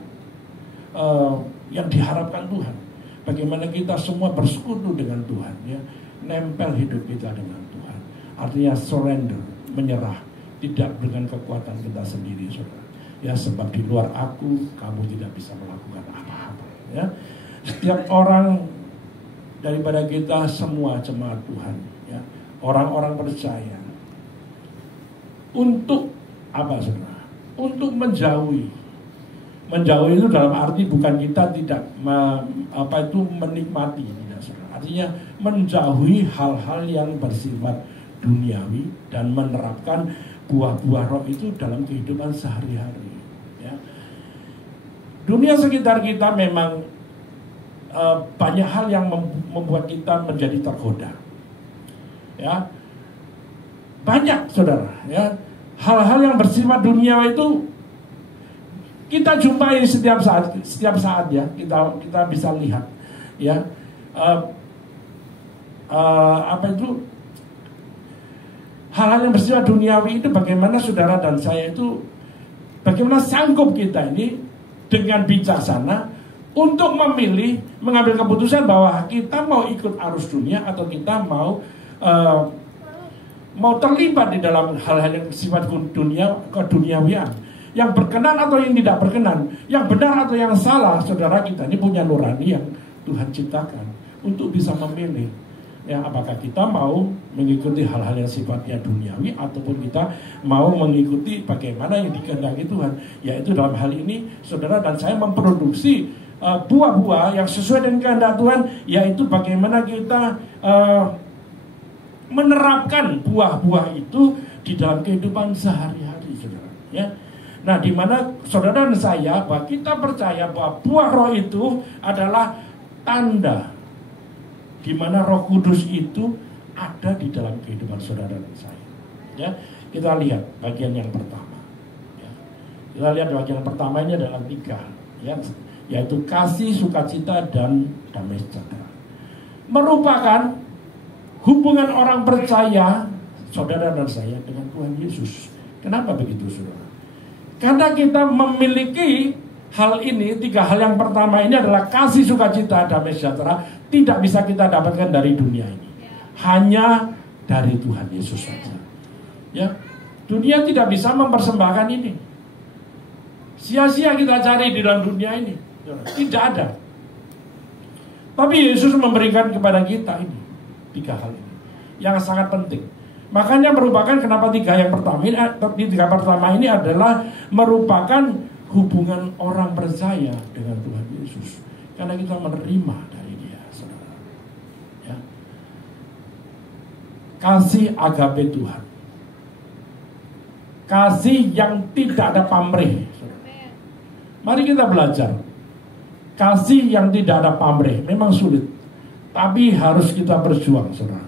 yang diharapkan Tuhan. Bagaimana kita semua bersekutu dengan Tuhan, ya, nempel hidup kita dengan Tuhan. Artinya surrender, menyerah, tidak dengan kekuatan kita sendiri, saudara. Ya, sebab di luar aku kamu tidak bisa melakukan apa-apa. Ya, setiap orang daripada kita semua jemaat Tuhan, ya, orang-orang percaya, untuk apa, saudara? Untuk menjauhi itu dalam arti bukan kita tidak menikmati, tidak, saudara. Artinya menjauhi hal-hal yang bersifat duniawi dan menerapkan buah-buah roh itu dalam kehidupan sehari-hari. Ya. Dunia sekitar kita memang banyak hal yang membuat kita menjadi tergoda. Ya, banyak, saudara. Ya, hal-hal yang bersifat dunia itu kita jumpai setiap saat, ya. Kita bisa lihat, ya. hal-hal yang bersifat duniawi itu bagaimana saudara dan saya itu, bagaimana sanggup kita ini dengan bijaksana untuk memilih, mengambil keputusan bahwa kita mau ikut arus dunia atau kita mau terlibat di dalam hal-hal yang sifat keduniawian, yang berkenan atau yang tidak berkenan, yang benar atau yang salah. Saudara, kita ini punya nurani yang Tuhan ciptakan untuk bisa memilih. Ya, apakah kita mau mengikuti hal-hal yang sifatnya duniawi ataupun kita mau mengikuti bagaimana yang dikehendaki Tuhan. Yaitu dalam hal ini saudara dan saya memproduksi buah-buah yang sesuai dengan kehendak Tuhan, yaitu bagaimana kita menerapkan buah-buah itu di dalam kehidupan sehari-hari, saudara. Ya. Nah, di mana saudara dan saya, bahwa kita percaya bahwa buah roh itu adalah tanda di mana Roh Kudus itu ada di dalam kehidupan saudara dan saya. Ya, kita lihat bagian yang pertama. Ya. Kita lihat bagian yang pertama ini adalah 3, ya, yaitu kasih, sukacita, dan damai sejahtera. Merupakan hubungan orang percaya saudara dan saya dengan Tuhan Yesus. Kenapa begitu, saudara? Karena kita memiliki hal ini, 3 hal yang pertama ini adalah kasih, sukacita, damai sejahtera. Tidak bisa kita dapatkan dari dunia ini, hanya dari Tuhan Yesus saja. Ya, dunia tidak bisa mempersembahkan ini. Sia-sia kita cari di dalam dunia ini, tidak ada. Tapi Yesus memberikan kepada kita ini 3 hal ini yang sangat penting. Makanya merupakan kenapa 3 yang pertama ini, 3 pertama ini adalah merupakan hubungan orang percaya dengan Tuhan Yesus. Karena kita menerima dari Dia, saudara. Ya. Kasih agape Tuhan. Kasih yang tidak ada pamrih. Saudara. Mari kita belajar. Kasih yang tidak ada pamrih memang sulit, tapi harus kita berjuang, saudara.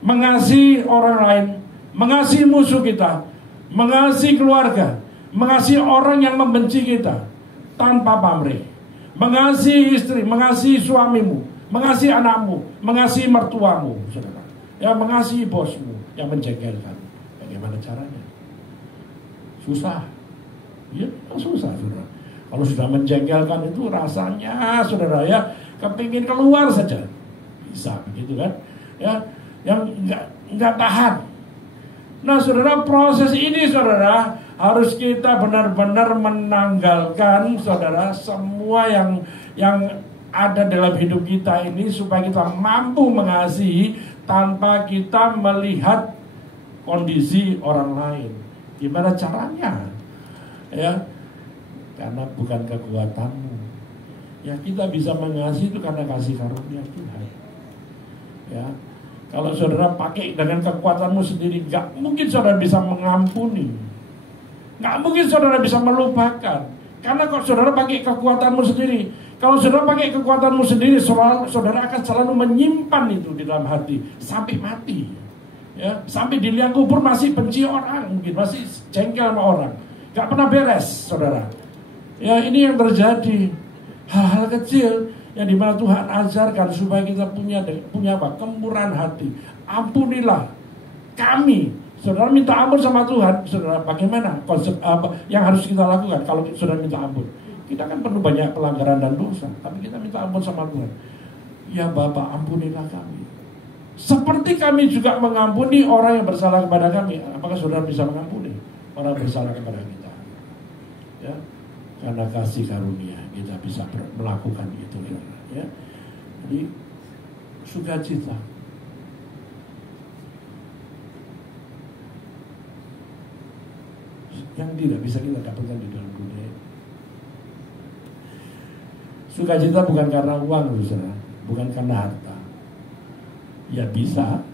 Mengasihi orang lain, mengasihi musuh kita, mengasihi keluarga, mengasihi orang yang membenci kita tanpa pamrih. Mengasihi istri, mengasihi suamimu, mengasihi anakmu, mengasihi mertuamu, saudara. Ya, mengasihi bosmu yang menjengkelkan. Bagaimana caranya? Susah. Ya, susah, saudara. Kalau sudah menjengkelkan itu rasanya, saudara, ya, kepingin keluar saja. Bisa, begitu kan? Ya, yang enggak tahan. Nah, saudara, proses ini, saudara, harus kita benar-benar menanggalkan, saudara, semua yang ada dalam hidup kita ini, supaya kita mampu mengasihi tanpa kita melihat kondisi orang lain. Gimana caranya? Ya, karena bukan kekuatanmu. Ya, kita bisa mengasihi itu karena kasih karunia Tuhan. Ya, kalau saudara pakai dengan kekuatanmu sendiri, nggak mungkin saudara bisa mengampuni. Nggak mungkin saudara bisa melupakan. Karena kalau saudara pakai kekuatanmu sendiri, kalau saudara pakai kekuatanmu sendiri, saudara akan selalu menyimpan itu di dalam hati sampai mati. Ya, sampai di liang kubur masih benci orang, mungkin masih jengkel sama orang, nggak pernah beres, saudara. Ya, ini yang terjadi. Hal-hal kecil yang dimana Tuhan ajarkan supaya kita punya apa? Kemurahan hati. Ampunilah kami. Saudara minta ampun sama Tuhan, saudara, bagaimana konsep apa yang harus kita lakukan kalau saudara minta ampun? Kita kan penuh banyak pelanggaran dan dosa, tapi kita minta ampun sama Tuhan. Ya Bapa, ampunilah kami. Seperti kami juga mengampuni orang yang bersalah kepada kami. Apakah saudara bisa mengampuni orang bersalah kepada kita? Ya, karena kasih karunia kita bisa melakukan itu, ya. Jadi sukacita. Yang tidak bisa kita dapatkan di dalam dunia. Sukacita bukan karena uang, saudara, bukan karena harta. Ya bisa,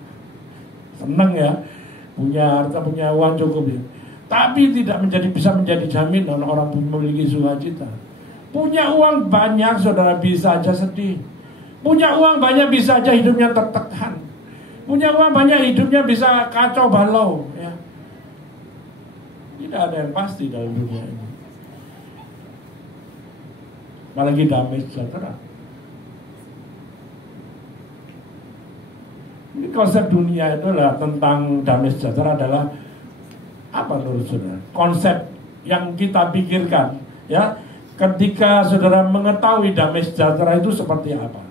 senang ya, punya harta, punya uang cukup ya. Tapi tidak bisa menjadi jaminan orang memiliki sukacita. Punya uang banyak, saudara, bisa aja sedih. Punya uang banyak, bisa aja hidupnya tertekan. Punya uang banyak, hidupnya bisa kacau balau, ya. Tidak ada yang pasti dalam dunia ini. Apalagi damai sejahtera. Ini konsep dunia itu adalah tentang damai sejahtera adalah apa menurut saudara? Konsep yang kita pikirkan, ya, ketika saudara mengetahui damai sejahtera itu seperti apa,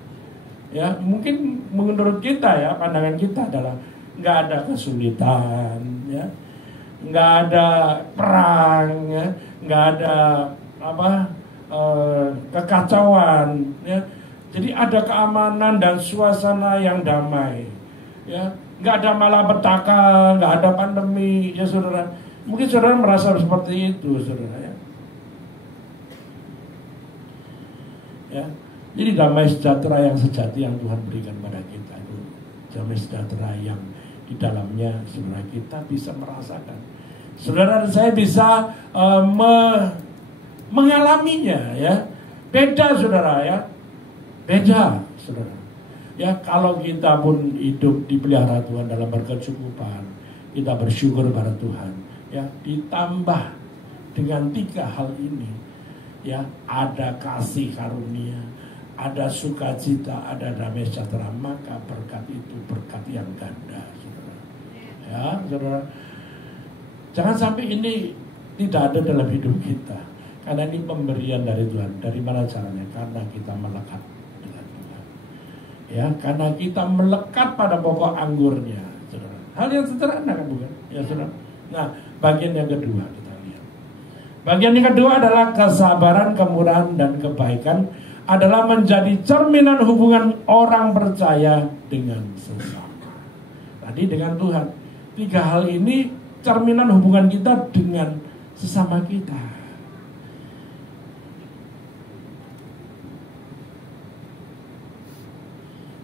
ya, mungkin menurut kita, ya, pandangan kita adalah nggak ada kesulitan, ya, nggak ada perang, ya, nggak ada kekacauan, ya. Jadi ada keamanan dan suasana yang damai, ya. Nggak ada malapetaka, nggak ada pandemi, ya saudara. Mungkin saudara merasa seperti itu, saudara, ya. Ya. Jadi damai sejahtera yang sejati yang Tuhan berikan pada kita itu damai sejahtera yang di dalamnya saudara kita bisa merasakan. Saudara dan saya bisa mengalaminya, ya. Beda saudara, ya. Beda saudara. Ya, kalau kita pun hidup dipelihara Tuhan dalam berkecukupan, kita bersyukur pada Tuhan, ya, ditambah dengan 3 hal ini, ya, ada kasih karunia, ada sukacita, ada damai sejahtera, maka berkat itu berkat yang ganda, saudara. Ya, saudara. Jangan sampai ini tidak ada dalam hidup kita, karena ini pemberian dari Tuhan. Dari mana caranya? Karena kita melekat dengan Tuhan, ya, karena kita melekat pada pokok anggurnya, saudara. Hal yang sederhana kan, bukan? Ya, saudara. Nah, bagian yang kedua kita lihat. Bagian yang kedua adalah kesabaran, kemurahan, dan kebaikan adalah menjadi cerminan hubungan orang percaya dengan sesama. Tadi dengan Tuhan. 3 hal ini cerminan hubungan kita dengan sesama kita.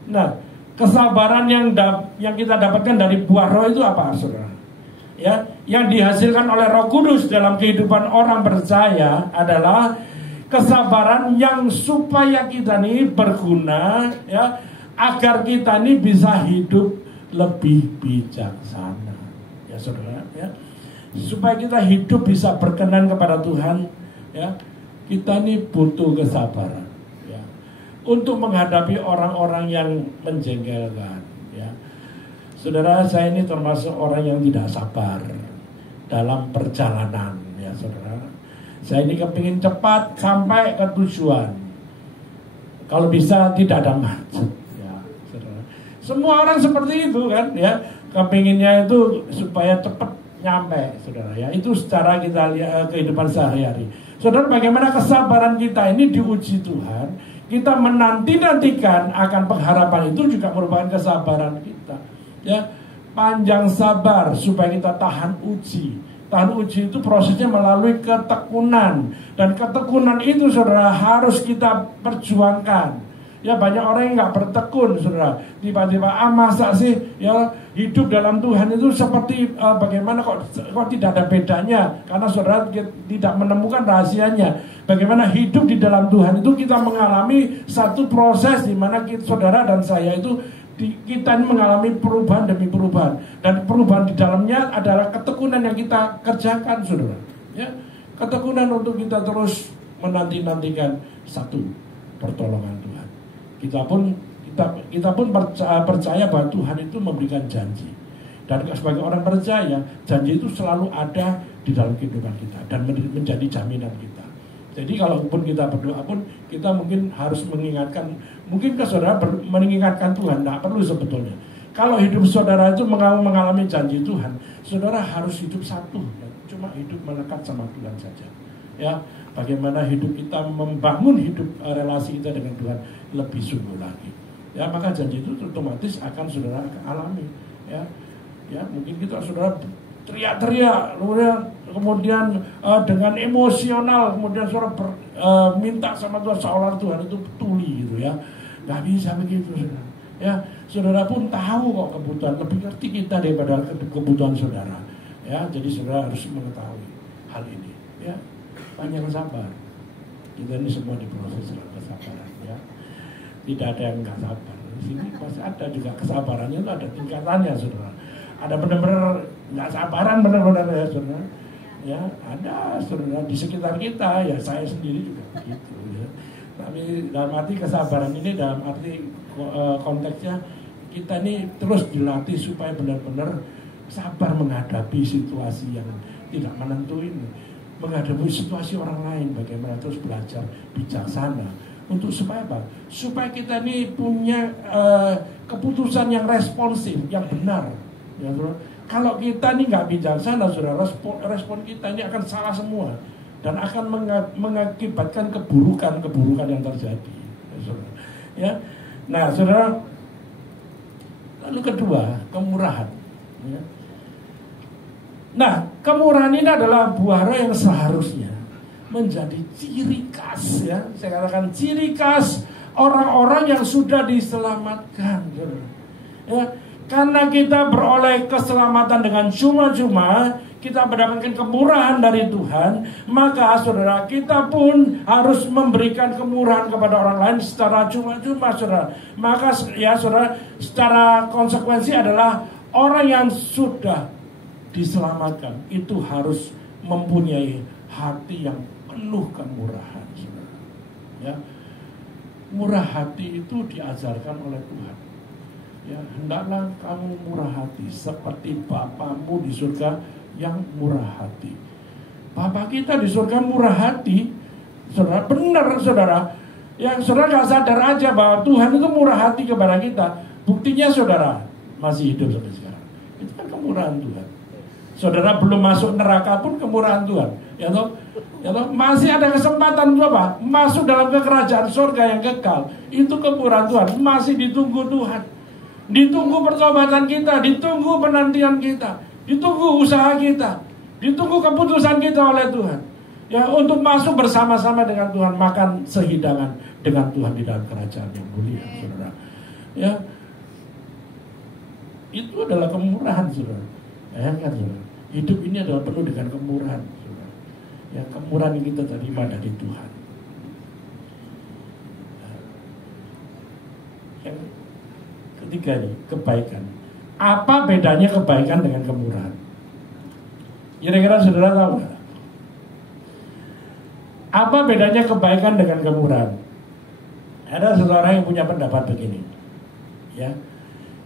Nah, kesabaran yang kita dapatkan dari buah roh itu apa, saudara? Ya, yang dihasilkan oleh Roh Kudus dalam kehidupan orang percaya adalah kesabaran yang supaya kita ini berguna, ya, agar kita ini bisa hidup lebih bijaksana, ya saudara, ya. Supaya kita hidup bisa berkenan kepada Tuhan, ya, kita ini butuh kesabaran, ya, untuk menghadapi orang-orang yang menjengkelkan, ya. Saudara, saya ini termasuk orang yang tidak sabar dalam perjalanan, ya saudara. Saya ini kepingin cepat sampai ke tujuan. Kalau bisa tidak ada macet, ya saudara. Semua orang seperti itu kan, ya. Kepinginnya itu supaya cepat nyampe, saudara, ya. Itu secara kita lihat kehidupan sehari-hari. Saudara, bagaimana kesabaran kita ini diuji Tuhan. Kita menanti-nantikan akan pengharapan itu juga merupakan kesabaran kita, ya. Panjang sabar supaya kita tahan uji. Tahan uji itu prosesnya melalui ketekunan. Dan ketekunan itu, saudara, harus kita perjuangkan. Ya, banyak orang yang gak bertekun, saudara. Tiba-tiba, masa sih, ya, hidup dalam Tuhan itu seperti bagaimana kok tidak ada bedanya. Karena saudara tidak menemukan rahasianya. Bagaimana hidup di dalam Tuhan itu kita mengalami satu proses di mana saudara dan saya itu kita mengalami perubahan demi perubahan, dan perubahan di dalamnya adalah ketekunan yang kita kerjakan, saudara, ya, ketekunan untuk kita terus menanti-nantikan satu pertolongan Tuhan. Kita pun percaya bahwa Tuhan itu memberikan janji, dan sebagai orang percaya janji itu selalu ada di dalam kehidupan kita dan menjadi jaminan kita. Jadi kalaupun kita berdoa pun kita mungkin harus mengingatkan, mungkin ke saudara mengingatkan Tuhan, tidak perlu sebetulnya. Kalau hidup saudara itu mengalami janji Tuhan, saudara harus hidup satu, cuma hidup melekat sama Tuhan saja. Ya, bagaimana hidup kita membangun hidup relasi kita dengan Tuhan lebih sungguh lagi. Ya, maka janji itu otomatis akan saudara alami. Ya, mungkin kita saudara teriak-teriak, kemudian dengan emosional, kemudian saudara minta sama Tuhan seolah Tuhan itu tuli gitu, ya. Nggak bisa begitu, saudara. Ya, saudara pun tahu kok kebutuhan, lebih ngerti kita daripada kebutuhan saudara. Ya, jadi saudara harus mengetahui hal ini. Ya, panjang sabar. Kita ini semua diproses dalam kesabaran, ya. Tidak ada yang nggak sabar. Di sini pasti ada juga kesabarannya, itu ada tingkatannya, saudara. Ada benar-benar nggak sabaran, benar-benar, ya saudara. Ya, ada saudara di sekitar kita, ya saya sendiri juga begitu, ya. Tapi dalam arti kesabaran ini dalam arti konteksnya kita ini terus dilatih supaya benar-benar sabar menghadapi situasi yang tidak menentu ini, menghadapi situasi orang lain, bagaimana terus belajar bijaksana untuk supaya apa? Supaya kita ini punya keputusan yang responsif, yang benar. Ya, saudara. Kalau kita ini nggak bijaksana, saudara, respon kita ini akan salah semua dan akan mengakibatkan keburukan yang terjadi. Ya, saudara. Ya, nah, saudara. Lalu kedua, kemurahan. Ya. Nah, kemurahan ini adalah buah roh yang seharusnya menjadi ciri khas, ya. Saya katakan ciri khas orang-orang yang sudah diselamatkan. Ya, karena kita beroleh keselamatan dengan cuma-cuma, kita mendapatkan kemurahan dari Tuhan, maka saudara, kita pun harus memberikan kemurahan kepada orang lain secara cuma-cuma, saudara. Maka ya saudara, secara konsekuensi adalah orang yang sudah diselamatkan itu harus mempunyai hati yang penuh kemurahan, saudara. Ya, murah hati itu diajarkan oleh Tuhan. Ya, hendaklah kamu murah hati seperti Bapamu di surga yang murah hati. Bapa kita di surga murah hati, saudara. Benar, saudara. Yang saudara gak sadar aja bahwa Tuhan itu murah hati kepada kita. Buktinya saudara masih hidup sampai sekarang. Itu kan kemurahan Tuhan. Saudara belum masuk neraka pun kemurahan Tuhan. Ya toh? Ya toh? Masih ada kesempatan untuk apa? Masuk dalam kerajaan surga yang kekal. Itu kemurahan Tuhan. Masih ditunggu Tuhan. Ditunggu pertobatan kita, ditunggu penantian kita, ditunggu usaha kita, ditunggu keputusan kita oleh Tuhan. Ya, untuk masuk bersama-sama dengan Tuhan, makan sehidangan dengan Tuhan di dalam kerajaan yang mulia, saudara. Ya, itu adalah kemurahan, saudara. Ya kan, saudara. Hidup ini adalah penuh dengan kemurahan, saudara. Ya, kemurahan yang kita terima dari Tuhan. Yang ketiga nih, kebaikan. Apa bedanya kebaikan dengan kemurahan? Kira-kira saudara tahu nggak? Apa bedanya kebaikan dengan kemurahan? Ada seseorang yang punya pendapat begini, ya.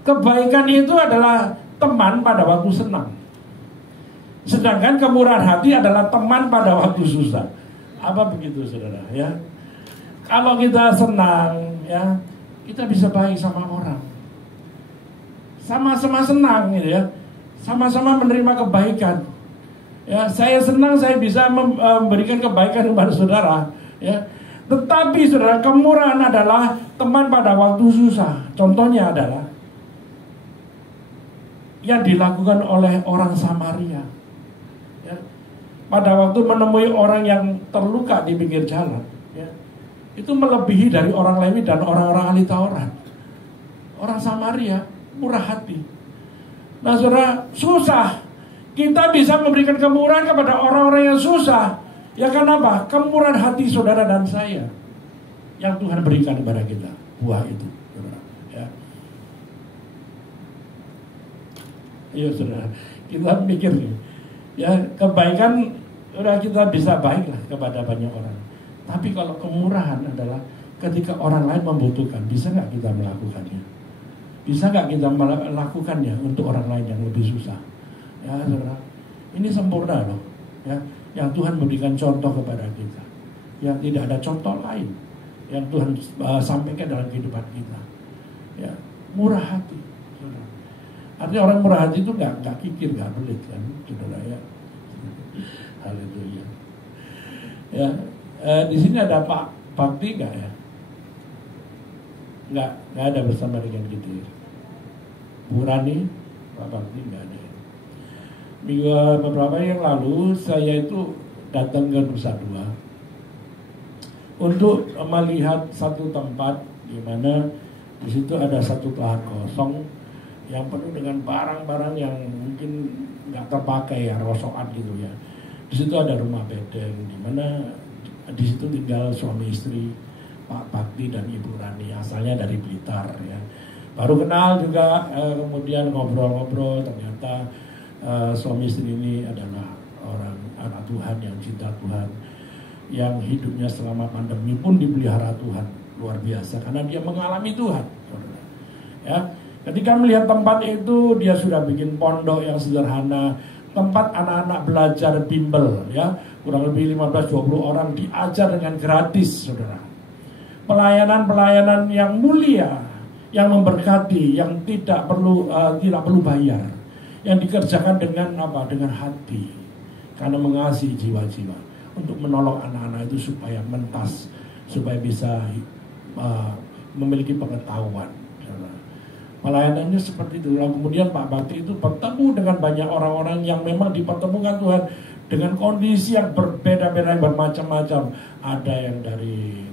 Kebaikan itu adalah teman pada waktu senang, sedangkan kemurahan hati adalah teman pada waktu susah. Apa begitu, saudara? Ya, kalau kita senang, ya, kita bisa baik sama orang, sama-sama senang, gitu ya, sama-sama menerima kebaikan. Ya, saya senang saya bisa memberikan kebaikan kepada saudara, ya. Tetapi saudara, kemurahan adalah teman pada waktu susah. Contohnya adalah yang dilakukan oleh orang Samaria, ya. Pada waktu menemui orang yang terluka di pinggir jalan, ya, itu melebihi dari orang Lewi dan orang-orang ahli Taurat. Orang Samaria murah hati. Nah saudara, susah, kita bisa memberikan kemurahan kepada orang-orang yang susah. Ya kenapa? Kemurahan hati saudara dan saya yang Tuhan berikan kepada kita, buah itu, saudara. Ya. Iya saudara, kita mikir nih, ya, kebaikan udah kita bisa baiklah kepada banyak orang. Tapi kalau kemurahan adalah ketika orang lain membutuhkan, bisa nggak kita melakukannya? Bisa nggak kita melakukannya untuk orang lain yang lebih susah? Ya saudara, ini sempurna loh, ya, yang Tuhan memberikan contoh kepada kita, yang tidak ada contoh lain yang Tuhan sampaikan dalam kehidupan kita. Ya, murah hati, saudara. Artinya orang murah hati itu nggak kikir, nggak pelit, kan, saudara, ya. Haleluya. Ya, di sini ada Pak Bakti nggak ya? Nggak ada bersama dengan kita. Bu Rani, Pak Bakti nggak ada. Minggu beberapa yang lalu saya itu datang ke Nusa Dua untuk melihat satu tempat di mana di situ ada satu lahan kosong yang penuh dengan barang-barang yang mungkin nggak terpakai, ya, rosokan gitu ya. Di situ ada rumah bedeng di mana di situ tinggal suami istri Pak Bakti dan Ibu Rani, asalnya dari Blitar, ya. Baru kenal juga, kemudian ngobrol-ngobrol, ternyata suami istri ini adalah orang anak Tuhan yang cinta Tuhan, yang hidupnya selama pandemi pun dipelihara Tuhan luar biasa karena dia mengalami Tuhan, saudara. Ya, Ketika melihat tempat itu, dia sudah bikin pondok yang sederhana, tempat anak-anak belajar bimbel, ya, kurang lebih 15-20 orang diajar dengan gratis, saudara. Pelayanan-pelayanan yang mulia, yang memberkati, yang tidak perlu bayar, yang dikerjakan dengan apa? Dengan hati, karena mengasihi jiwa-jiwa, untuk menolong anak-anak itu supaya mentas, supaya bisa memiliki pengetahuan. Pelayanannya seperti itu. Lalu kemudian Pak Bakti itu bertemu dengan banyak orang-orang yang memang dipertemukan Tuhan dengan kondisi yang berbeda-beda, yang bermacam-macam. Ada yang dari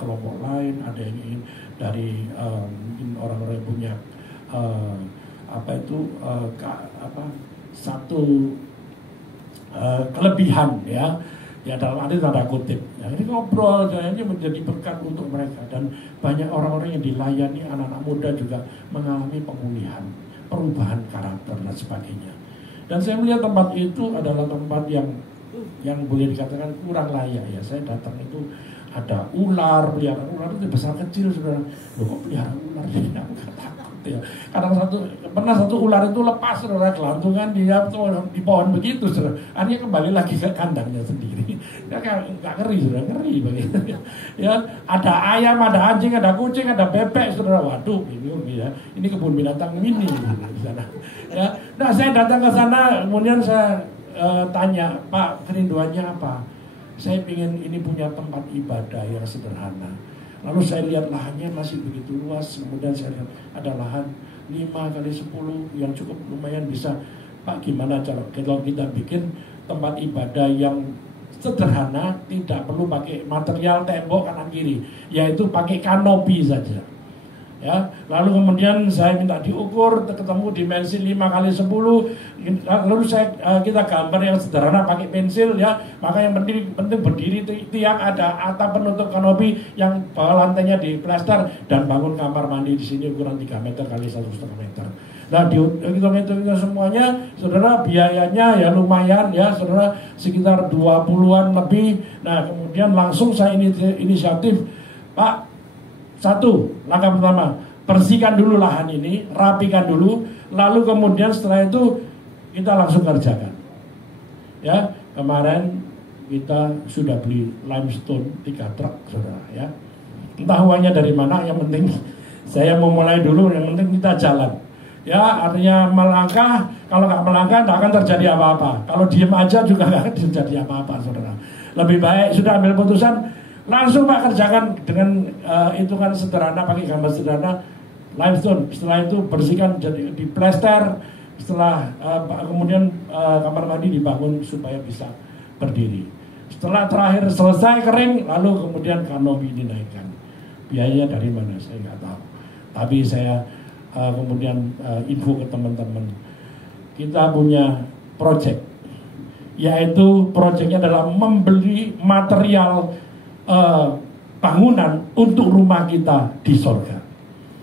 kelompok lain, ada yang ingin dari mungkin orang-orang yang punya satu kelebihan, ya dalam arti tanda kutip. Ya, ini ngobrol, ini menjadi berkat untuk mereka, dan banyak orang-orang yang dilayani, anak-anak muda juga mengalami pemulihan, perubahan karakter dan sebagainya. Dan saya melihat tempat itu adalah tempat yang boleh dikatakan kurang layak, ya. Saya datang itu ada ular, pelihara ular itu besar kecil, saudara. Loh, kok pelihara ular? Jadi aku takut, ya. Kadang satu ular itu lepas, saudara, kelantungan dia di pohon begitu, saudara. Akhirnya kembali lagi ke kandangnya sendiri. Ya kan nggak ngeri, saudara, ngeri begitu. Ya, ada ayam, ada anjing, ada kucing, ada bebek, saudara. Waduh, ini ya. Ini kebun binatang mini di sana. Ya, nah saya datang ke sana, kemudian saya tanya, Pak, kerinduannya apa? Saya ingin ini punya tempat ibadah yang sederhana. Lalu saya lihat lahannya masih begitu luas. Kemudian saya lihat ada lahan 5x10 yang cukup lumayan bisa. Pak, gimana cara kalau kita bikin tempat ibadah yang sederhana, tidak perlu pakai material tembok kanan kiri, yaitu pakai kanopi saja. Ya, lalu kemudian saya minta diukur, ketemu dimensi 5x10, lalu kita gambar yang sederhana pakai pensil, ya. Maka yang penting berdiri tiang, ada atap penutup kanopi yang bawah lantainya diplester, dan bangun kamar mandi di sini ukuran 3 meter x 1,5 meter. Nah, dihitung-hitung semuanya, saudara, biayanya ya lumayan, ya saudara, sekitar 20-an lebih. Nah, kemudian langsung saya inisiatif, Pak, satu, langkah pertama, bersihkan dulu lahan ini, rapikan dulu, lalu kemudian setelah itu kita langsung kerjakan. Ya, kemarin kita sudah beli limestone 3 truk, saudara, ya. Entah uangnya dari mana, yang penting saya mau mulai dulu, yang penting kita jalan. Ya, artinya melangkah, kalau nggak melangkah nggak akan terjadi apa-apa. Kalau diem aja juga nggak akan terjadi apa-apa, saudara. Lebih baik sudah ambil keputusan, langsung Pak kerjakan dengan hitungan sederhana, pakai gambar sederhana, limestone. Setelah itu bersihkan, jadi diplester. Setelah kemudian kamar mandi dibangun supaya bisa berdiri. Setelah terakhir selesai kering, lalu kemudian kanopi dinaikkan. Biayanya dari mana saya nggak tahu. Tapi saya kemudian info ke teman-teman. Kita punya project, yaitu projectnya adalah membeli material bangunan untuk rumah kita di sorga,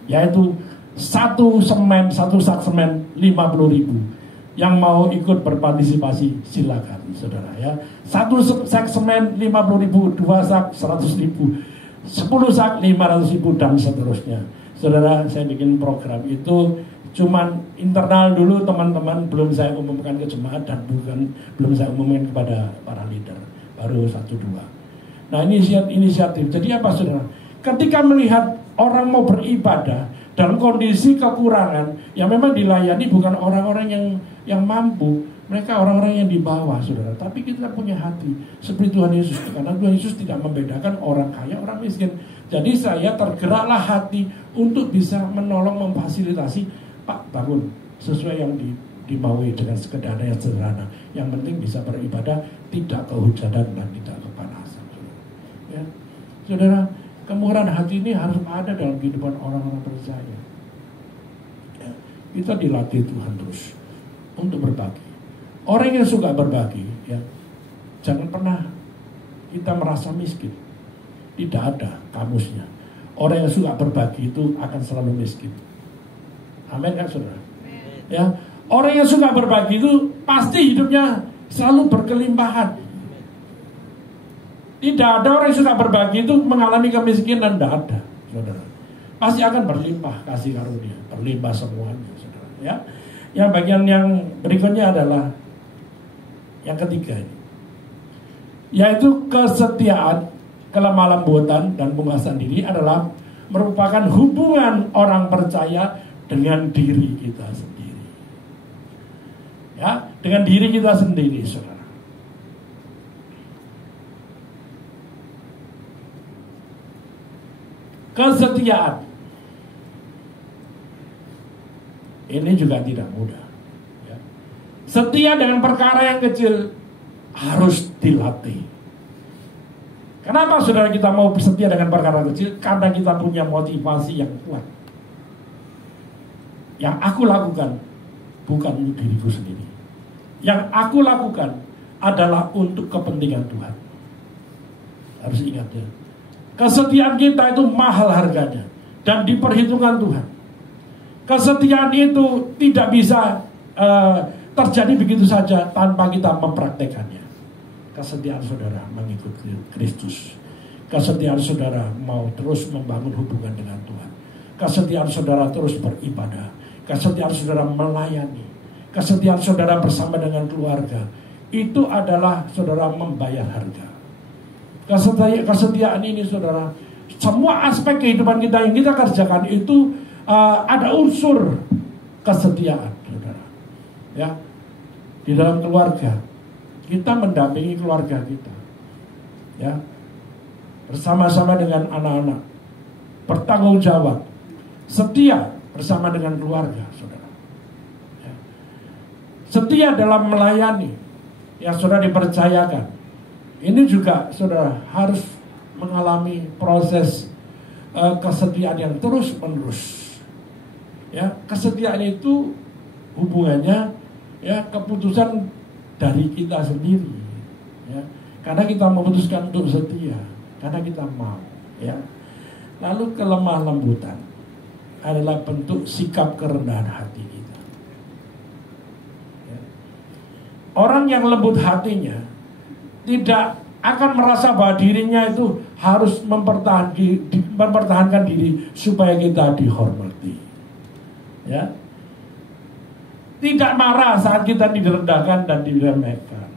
yaitu satu sak semen 50.000. Yang mau ikut berpartisipasi silakan, saudara, ya. Satu sak semen 50.000, 2 sak 100.000, 10 sak 500.000 dan seterusnya. Saudara, saya bikin program itu cuman internal dulu, teman-teman, belum saya umumkan ke jemaat dan belum saya umumkan kepada para leader, baru 1-2. Nah, ini inisiatif. Jadi apa, saudara? Ketika melihat orang mau beribadah dalam kondisi kekurangan, yang memang dilayani bukan orang-orang yang mampu, mereka orang-orang yang di bawah, saudara. Tapi kita punya hati seperti Tuhan Yesus, karena Tuhan Yesus tidak membedakan orang kaya, orang miskin. Jadi saya tergeraklah hati untuk bisa menolong, memfasilitasi, Pak, bangun sesuai yang dimaui dengan sekedar yang sederhana. Yang penting bisa beribadah, tidak kehujanan dan tidak kepanasan. Ya, saudara, kemurahan hati ini harus ada dalam kehidupan orang-orang percaya. Ya, kita dilatih Tuhan terus untuk berbagi. Orang yang suka berbagi, ya, jangan pernah kita merasa miskin. Tidak ada kamusnya. Orang yang suka berbagi itu akan selalu miskin. Amin kan, saudara? Ya, orang yang suka berbagi itu pasti hidupnya selalu berkelimpahan. Tidak ada orang yang suka berbagi itu mengalami kemiskinan, tidak ada, saudara. pasti akan berlimpah kasih karunia, berlimpah semuanya, saudara. Ya, yang bagian yang berikutnya adalah yang ketiga ini, yaitu kesetiaan, kelemah lembutan dan penguasaan diri adalah merupakan hubungan orang percaya dengan diri kita sendiri. Ya, dengan diri kita sendiri, saudara. Kesetiaan ini juga tidak mudah. Ya. Setia dengan perkara yang kecil harus dilatih. Kenapa saudara kita mau setia dengan perkara kecil? Karena kita punya motivasi yang kuat. Yang aku lakukan bukan untuk diriku sendiri. Yang aku lakukan adalah untuk kepentingan Tuhan. Harus ingat ya. Kesetiaan kita itu mahal harganya dan diperhitungkan Tuhan. Kesetiaan itu tidak bisa terjadi begitu saja tanpa kita mempraktekannya. Kesetiaan saudara mengikut Kristus. Kesetiaan saudara mau terus membangun hubungan dengan Tuhan. Kesetiaan saudara terus beribadah. Kesetiaan saudara melayani. Kesetiaan saudara bersama dengan keluarga. Itu adalah saudara membayar harga. Kesetiaan ini saudara, semua aspek kehidupan kita yang kita kerjakan itu ada unsur kesetiaan, saudara. Ya, di dalam keluarga kita mendampingi keluarga kita, ya, bersama-sama dengan anak-anak, bertanggung jawab, setia bersama dengan keluarga, saudara. Ya. Setia dalam melayani yang saudara dipercayakan. Ini juga saudara harus mengalami proses kesetiaan yang terus menerus. Ya, kesetiaan itu hubungannya ya keputusan dari kita sendiri. Ya, karena kita memutuskan untuk setia, karena kita mau. Ya, lalu kelemah lembutan adalah bentuk sikap kerendahan hati kita. Ya. Orang yang lembut hatinya tidak akan merasa bahwa dirinya itu harus mempertahankan diri supaya kita dihormati. Ya. Tidak marah saat kita direndahkan dan diremehkan.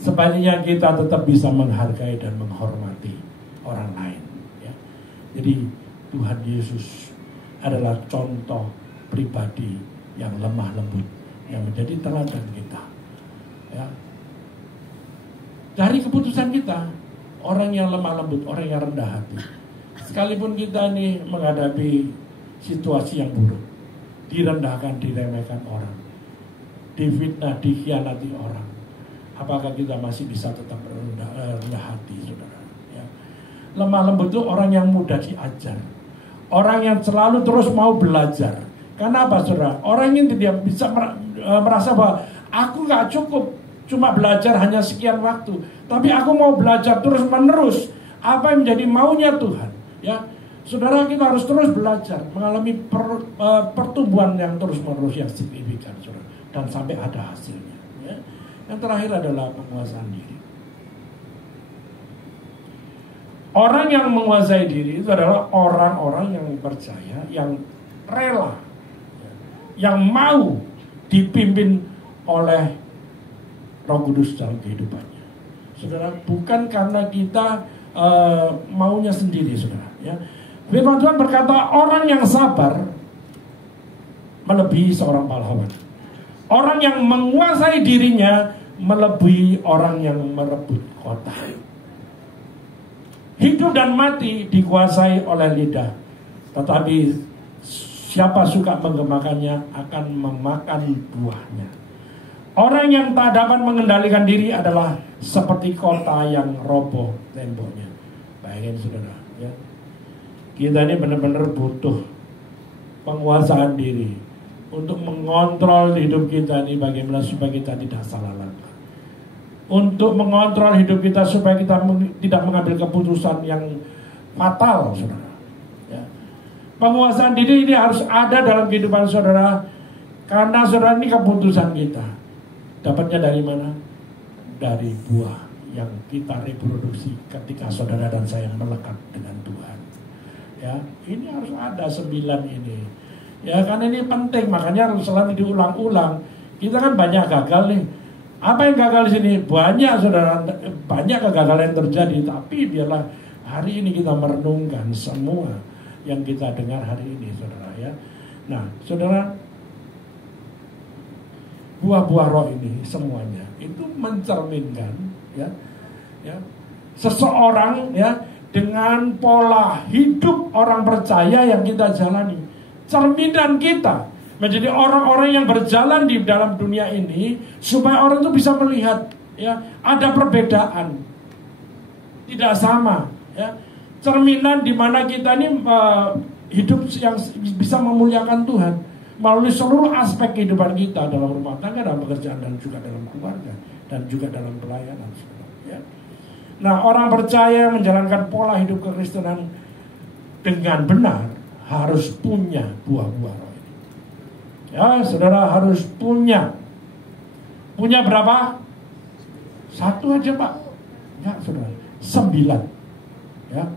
Sebaliknya kita tetap bisa menghargai dan menghormati orang lain. Ya. Jadi Tuhan Yesus adalah contoh pribadi yang lemah lembut, yang menjadi teladan kita. Ya. Dari keputusan kita, orang yang lemah lembut, orang yang rendah hati. Sekalipun kita ini menghadapi situasi yang buruk, direndahkan, diremehkan orang, difitnah, dikhianati orang, apakah kita masih bisa tetap rendah hati, saudara? Ya. Lemah lembut itu orang yang mudah diajar, orang yang selalu terus mau belajar. Karena apa, saudara? Orang yang tidak bisa merasa bahwa aku gak cukup cuma belajar hanya sekian waktu, tapi aku mau belajar terus menerus apa yang menjadi maunya Tuhan. Ya, saudara, kita harus terus belajar, mengalami pertumbuhan yang terus menerus yang signifikan, saudara, dan sampai ada hasilnya. Ya. Yang terakhir adalah penguasaan diri. Orang yang menguasai diri itu adalah orang-orang yang percaya, yang rela, yang mau dipimpin oleh Roh Kudus dalam kehidupannya, saudara. Bukan karena kita maunya sendiri, saudara. Ya. Firman Tuhan berkata, orang yang sabar melebihi seorang pahlawan. Orang yang menguasai dirinya melebihi orang yang merebut kota. Hidup dan mati dikuasai oleh lidah, tetapi siapa suka menggemakannya akan memakan buahnya. Orang yang tak dapat mengendalikan diri adalah seperti kota yang roboh temboknya. Bayangin, saudara, ya. Kita ini benar-benar butuh penguasaan diri untuk mengontrol hidup kita ini, bagaimana supaya kita tidak salah langkah. Untuk mengontrol hidup kita supaya kita tidak mengambil keputusan yang fatal, saudara. Ya. Penguasaan diri ini harus ada dalam kehidupan saudara, karena saudara ini keputusan kita. Dapatnya dari mana? Dari buah yang kita reproduksi ketika saudara dan saya melekat dengan Tuhan. Ya, ini harus ada 9 ini. Ya, karena ini penting, makanya harus selalu diulang-ulang. Kita kan banyak gagal nih. Apa yang gagal di sini? Banyak, saudara, banyak kegagalan yang terjadi. Tapi biarlah hari ini kita merenungkan semua yang kita dengar hari ini, saudara ya. Nah, saudara, buah-buah roh ini semuanya itu mencerminkan ya seseorang ya dengan pola hidup orang percaya yang kita jalani. Cerminan kita menjadi orang-orang yang berjalan di dalam dunia ini supaya orang itu bisa melihat ya ada perbedaan, tidak sama ya. Cerminan di mana kita ini hidup yang bisa memuliakan Tuhan melalui seluruh aspek kehidupan kita, dalam rumah tangga, dalam pekerjaan, dan juga dalam keluarga, dan juga dalam pelayanan. Ya. Nah, orang percaya menjalankan pola hidup kekristenan dengan benar harus punya buah-buah roh ini. Ya, saudara harus punya. Punya berapa? 1 aja, Pak. Ya, saudara. 9. Ya.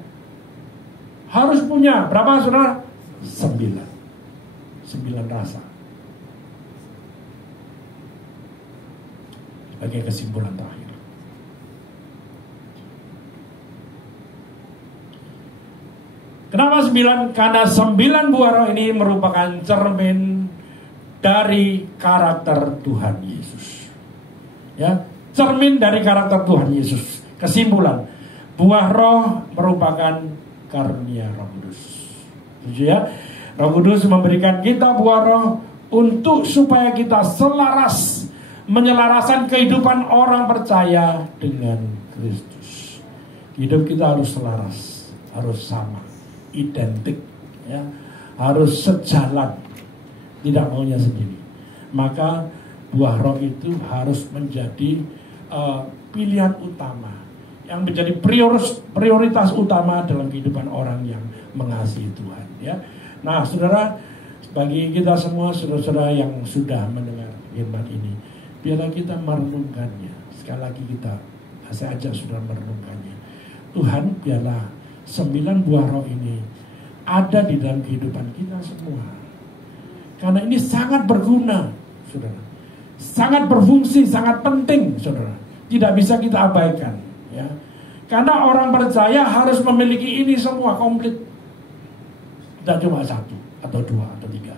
Harus punya berapa, saudara? 9 rasa. Sebagai kesimpulan terakhir, kenapa 9? Karena 9 buah roh ini merupakan cermin dari karakter Tuhan Yesus. Ya, cermin dari karakter Tuhan Yesus. Kesimpulan, buah roh merupakan karunia Roh Kudus. Setuju ya? Roh Kudus memberikan kita buah roh untuk supaya kita selaras, menyelaraskan kehidupan orang percaya dengan Kristus. Hidup kita harus selaras, harus sama, identik, ya, harus sejalan, tidak maunya sendiri. Maka buah roh itu harus menjadi pilihan utama, yang menjadi prioritas utama dalam kehidupan orang yang mengasihi Tuhan. Ya. Nah, saudara, bagi kita semua, saudara-saudara yang sudah mendengar firman ini, biarlah kita merenungkannya. Sekali lagi saya ajak saudara merenungkannya. Tuhan, biarlah 9 buah roh ini ada di dalam kehidupan kita semua. Karena ini sangat berguna, saudara. Sangat berfungsi, sangat penting, saudara. Tidak bisa kita abaikan. Ya. Karena orang percaya harus memiliki ini semua komplit. Tidak cuma 1 atau 2 atau 3,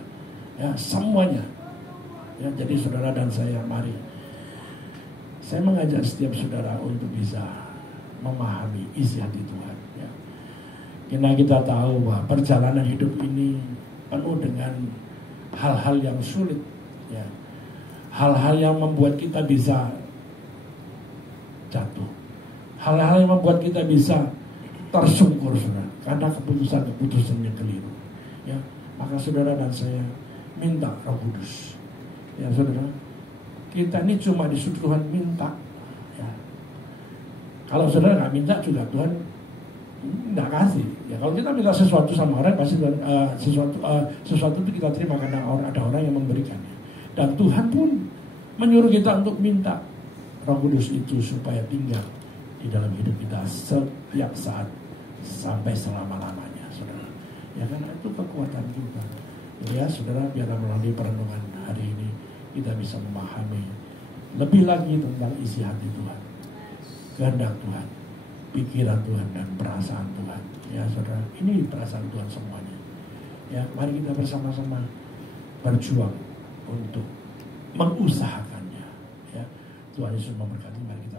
ya semuanya. Ya, jadi saudara dan saya, mari saya mengajak setiap saudara untuk bisa memahami isi hati Tuhan. Ya. Karena kita tahu bahwa perjalanan hidup ini penuh dengan hal-hal yang sulit, ya. Hal-hal yang membuat kita bisa jatuh, hal-hal yang membuat kita bisa tersungkur, saudara, karena keputusan yang keliru. Ya, maka saudara dan saya minta Roh Kudus. Ya, saudara, kita ini cuma disuruh Tuhan minta. Ya. Kalau saudara nggak minta juga Tuhan nggak kasih. Ya, kalau kita minta sesuatu sama orang pasti sesuatu itu kita terima karena ada orang yang memberikannya. Dan Tuhan pun menyuruh kita untuk minta Roh Kudus itu supaya tinggal di dalam hidup kita setiap saat sampai selama-lamanya, saudara. Ya, karena itu kekuatan kita. Ya, saudara, biarlah melalui perenungan hari ini kita bisa memahami lebih lagi tentang isi hati Tuhan, kehendak Tuhan, pikiran Tuhan, dan perasaan Tuhan. Ya, saudara, ini perasaan Tuhan semuanya. Ya, mari kita bersama-sama berjuang untuk mengusahakannya. Ya, Tuhan Yesus memberkati. Mari kita